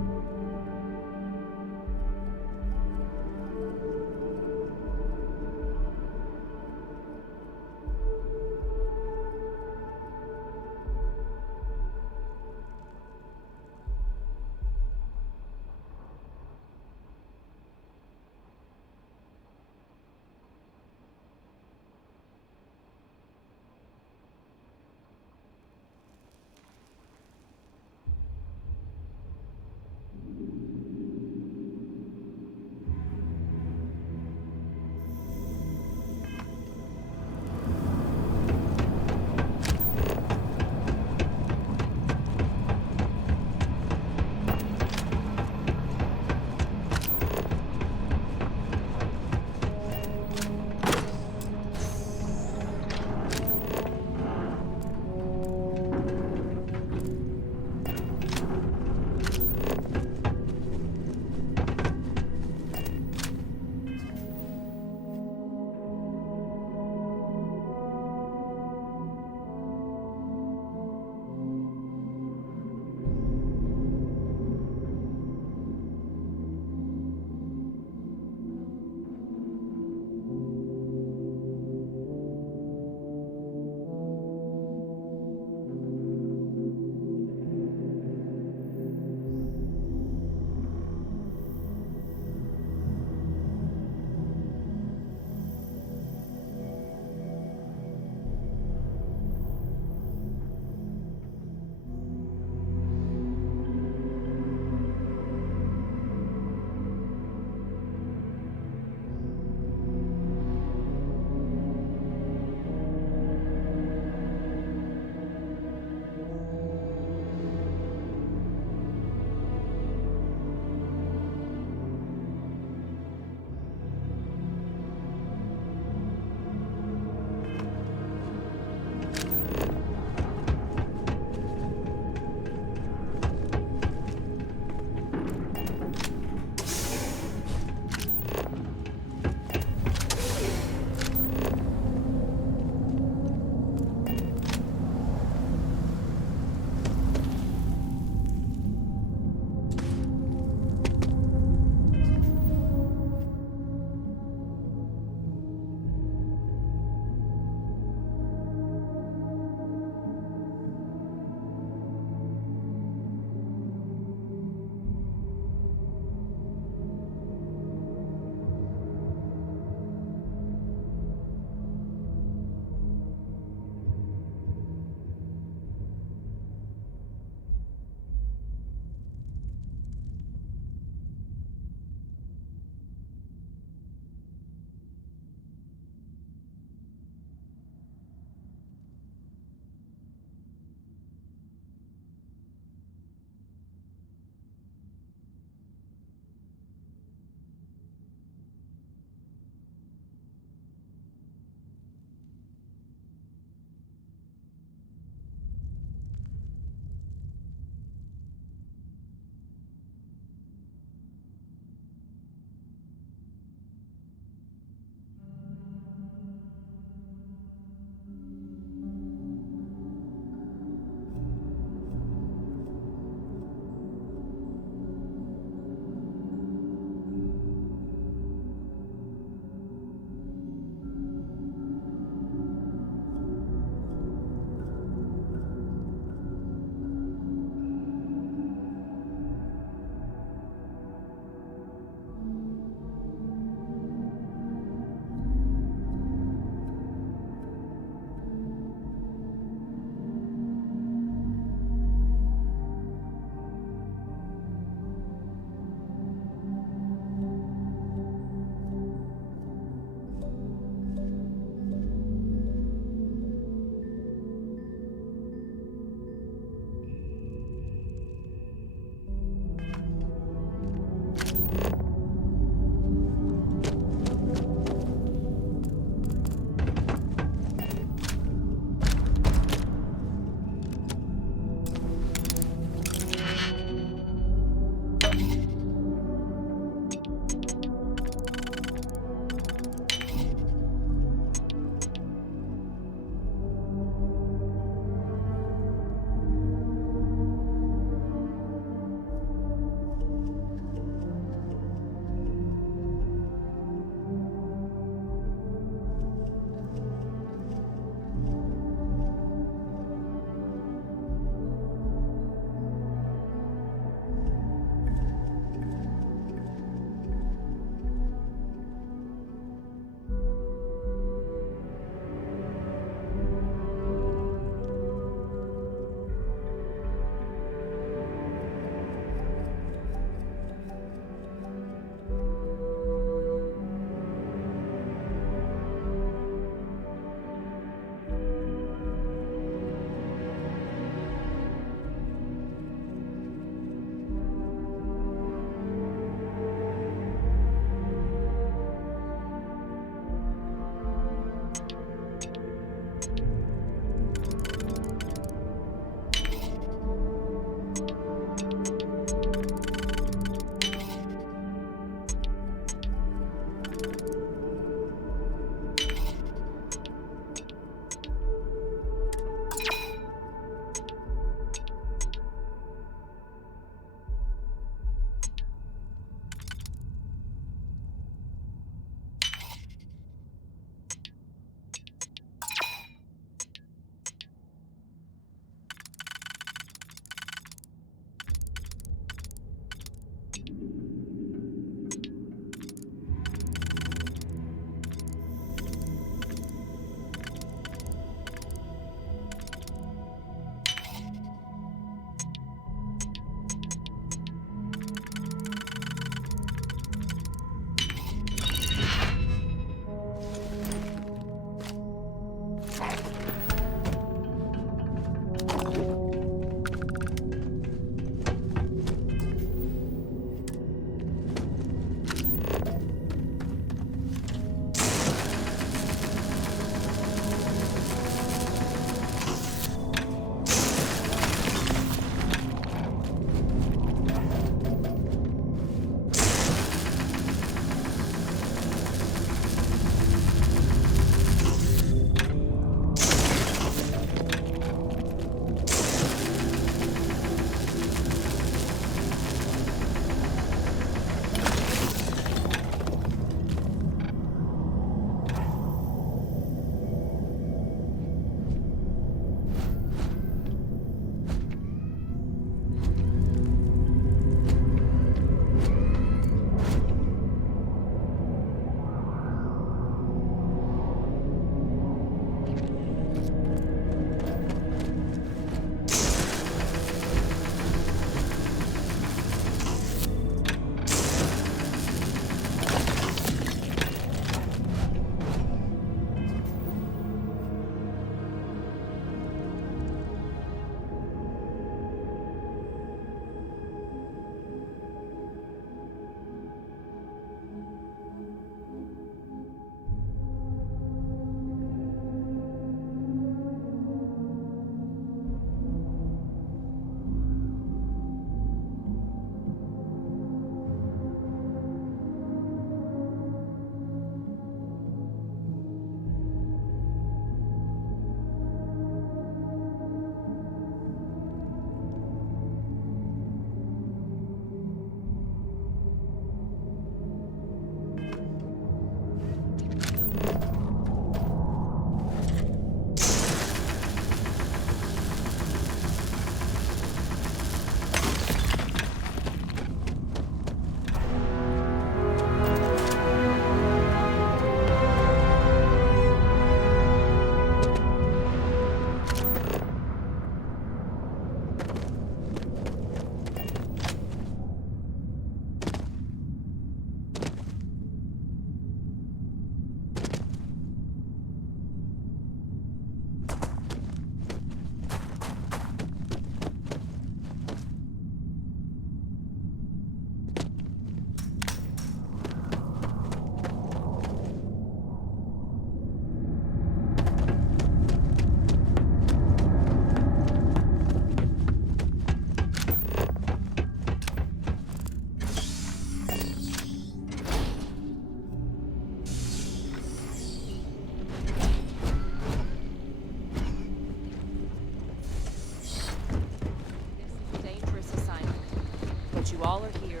that you all are here.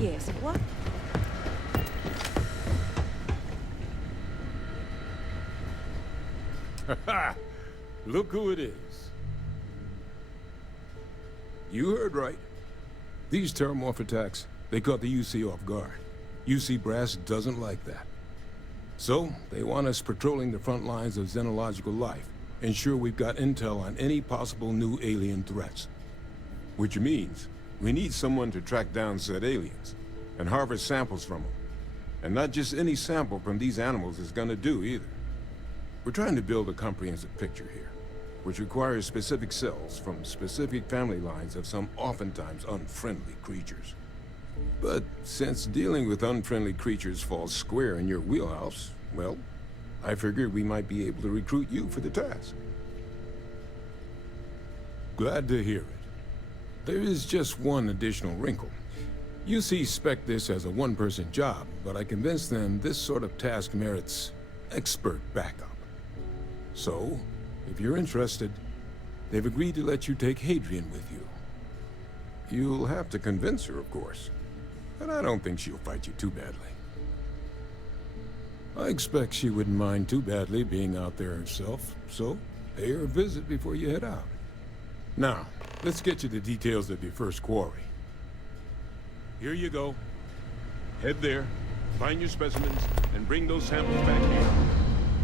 Yes, what? Look who it is. You heard right. These terramorph attacks, they caught the UC off guard. UC Brass doesn't like that. So, they want us patrolling the front lines of xenological life, ensure we've got intel on any possible new alien threats. Which means, we need someone to track down said aliens, and harvest samples from them. And not just any sample from these animals is gonna do either. We're trying to build a comprehensive picture here, which requires specific cells from specific family lines of some oftentimes unfriendly creatures. But since dealing with unfriendly creatures falls square in your wheelhouse, well, I figured we might be able to recruit you for the task. Glad to hear it. There is just one additional wrinkle. UC spec'd this as a one-person job, but I convinced them this sort of task merits expert backup. So, if you're interested, they've agreed to let you take Hadrian with you. You'll have to convince her, of course, but I don't think she'll fight you too badly. I expect she wouldn't mind too badly being out there herself, so pay her a visit before you head out. Now, let's get you the details of your first quarry. Here you go. Head there, find your specimens, and bring those samples back here.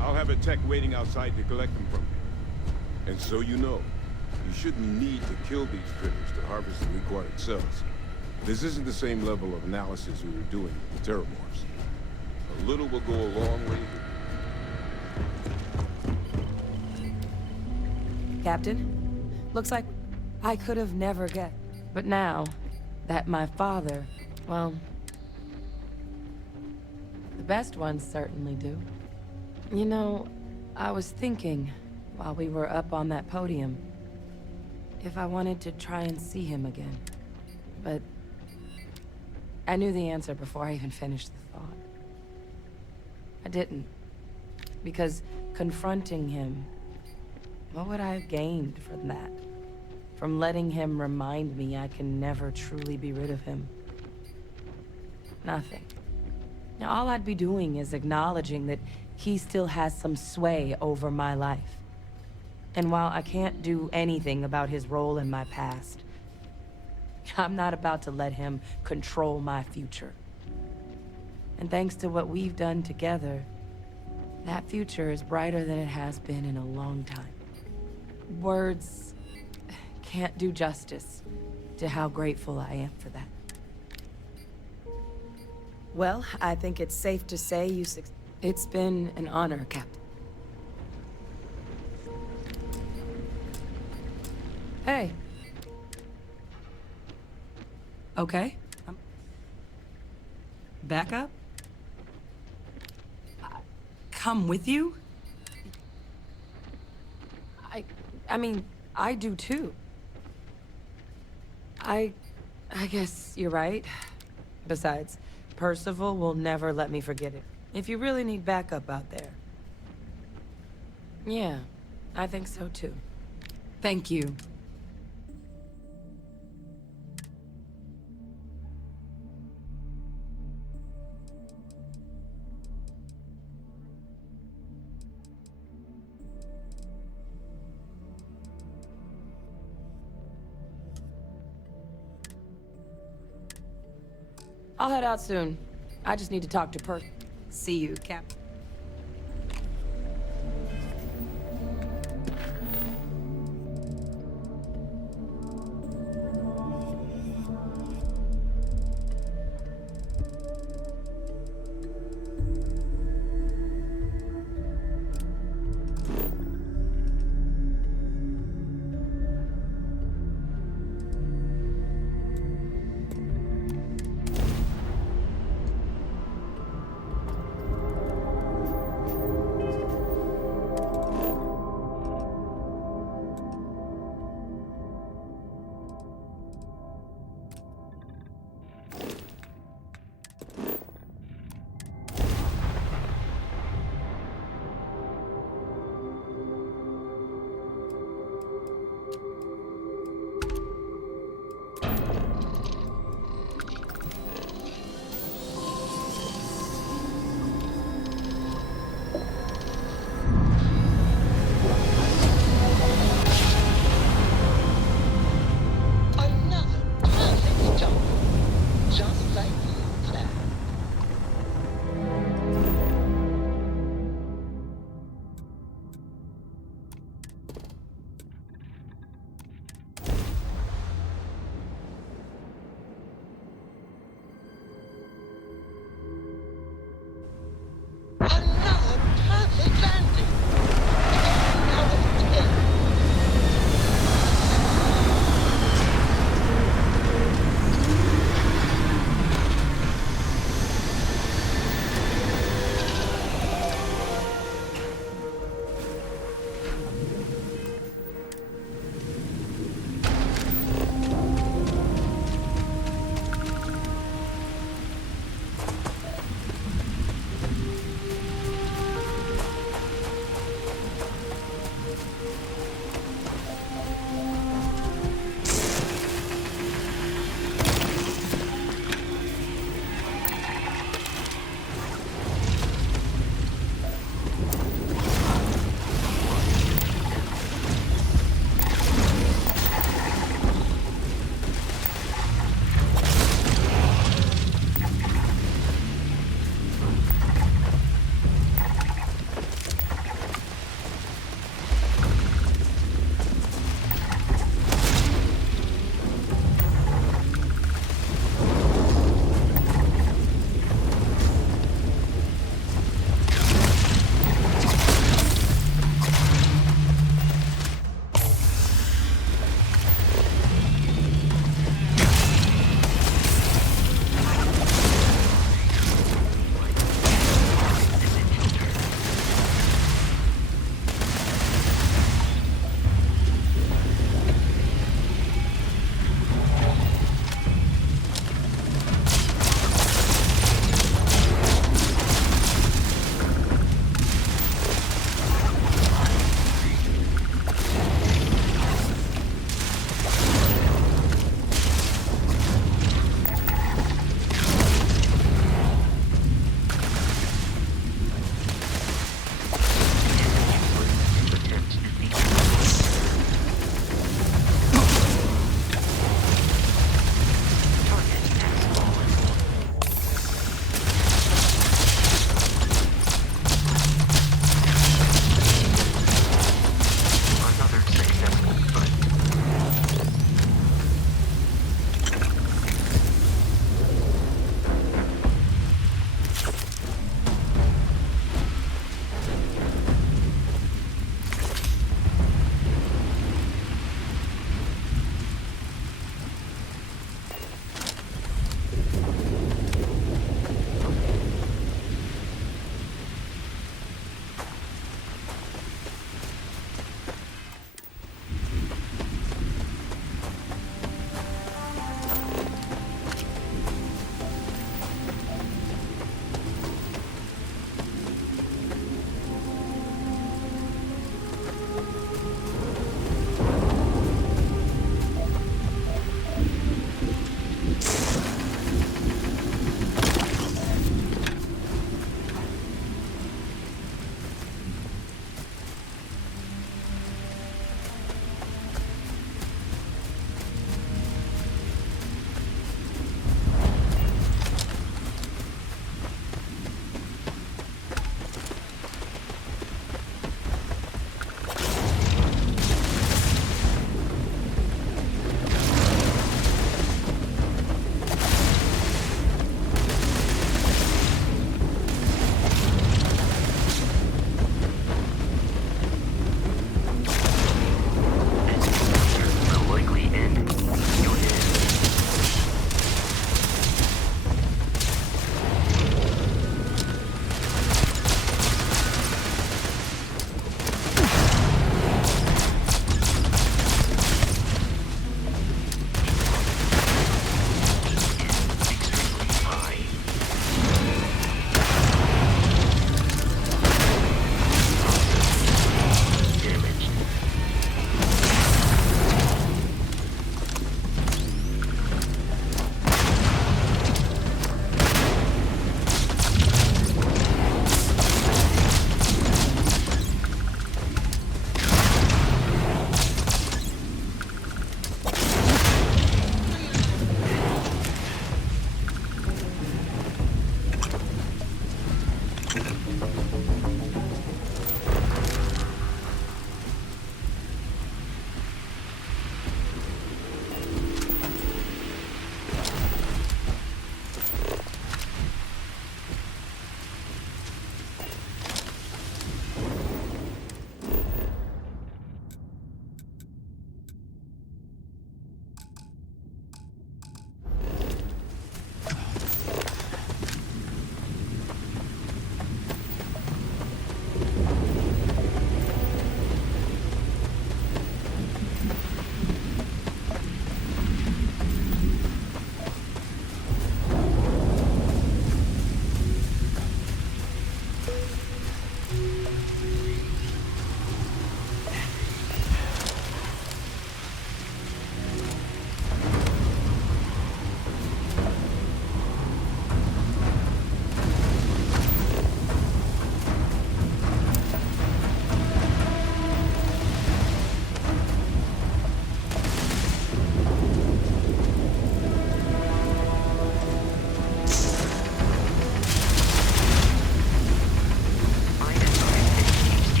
I'll have a tech waiting outside to collect them from you. And so you know, you shouldn't need to kill these critters to harvest the required cells. This isn't the same level of analysis we were doing with the terramorphs. A little will go a long way. Captain, looks like I could have never guessed. But now that my father, well, the best ones certainly do. You know, I was thinking while we were up on that podium if I wanted to try and see him again. But I knew the answer before I even finished the thought. I didn't. Because confronting him, what would I have gained from that? From letting him remind me I can never truly be rid of him? Nothing. Now, all I'd be doing is acknowledging that he still has some sway over my life. And while I can't do anything about his role in my past, I'm not about to let him control my future. And thanks to what we've done together, that future is brighter than it has been in a long time. Words can't do justice to how grateful I am for that. Well, I think it's safe to say it's been an honor, Captain. Hey. Okay. Back up? Come with you? I mean, I do too. I guess you're right. Besides, Percival will never let me forget it. If you really need backup out there. Yeah, I think so too. Thank you. I'll head out soon. I just need to talk to Per. See you, Captain.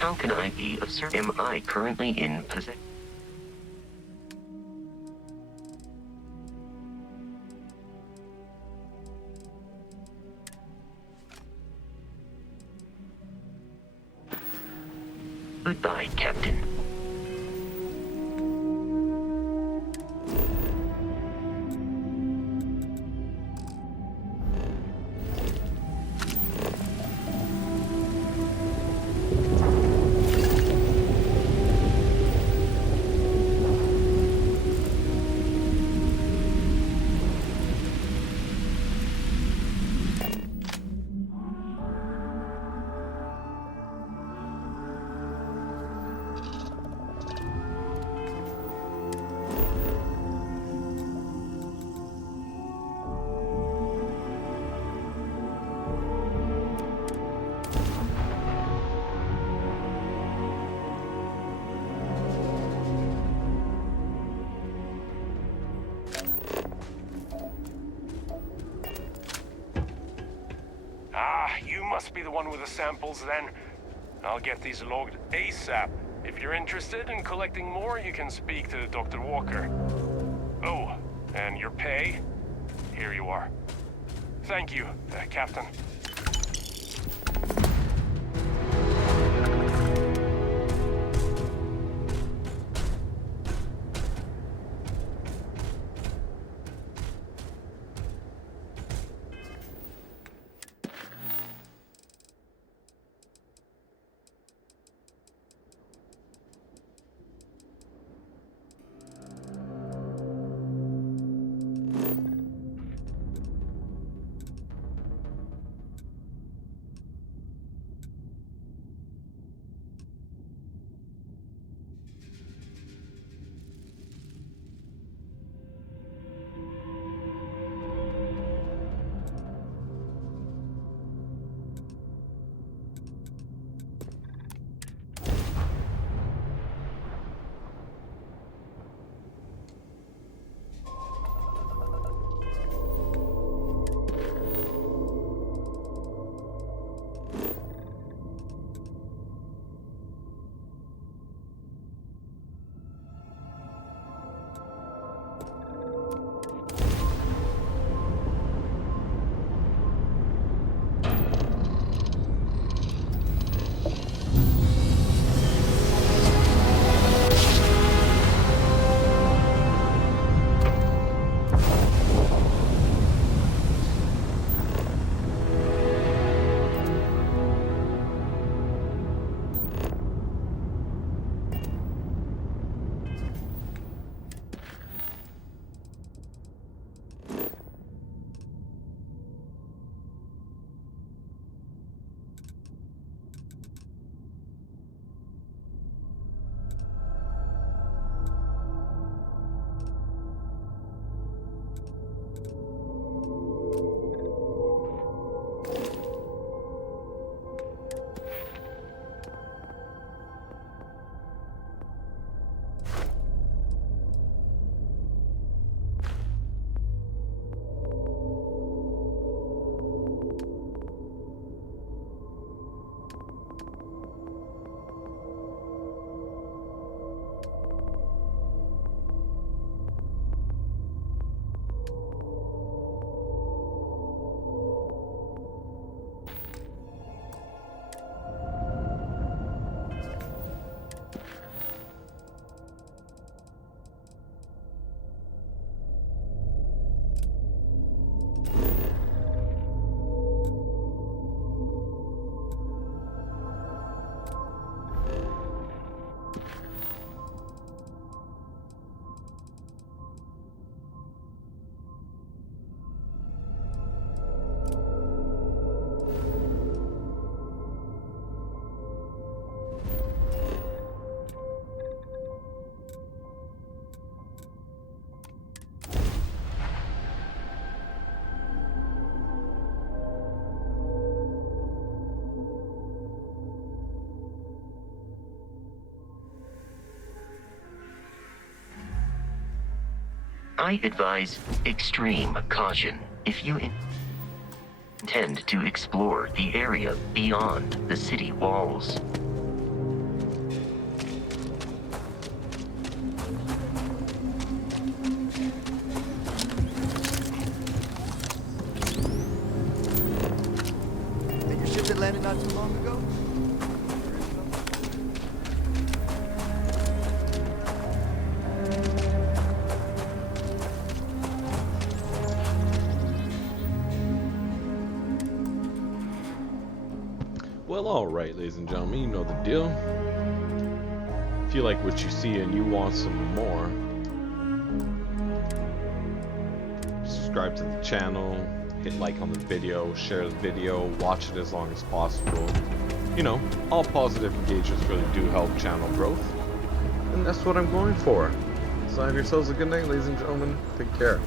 How can I be of service? Am I currently in possession? Goodbye, Captain. You must be the one with the samples then. I'll get these logged ASAP. If you're interested in collecting more, you can speak to Dr. Walker. Oh, and your pay? Here you are. Thank you, Captain. I advise extreme caution if you intend to explore the area beyond the city walls. landed not too long ago? Well, alright, ladies and gentlemen, you know the deal. If you like what you see and you want some more, subscribe to the channel, hit like on the video, share the video, watch it as long as possible. You know, all positive engagements really do help channel growth, and that's what I'm going for. So have yourselves a good night, ladies and gentlemen. Take care.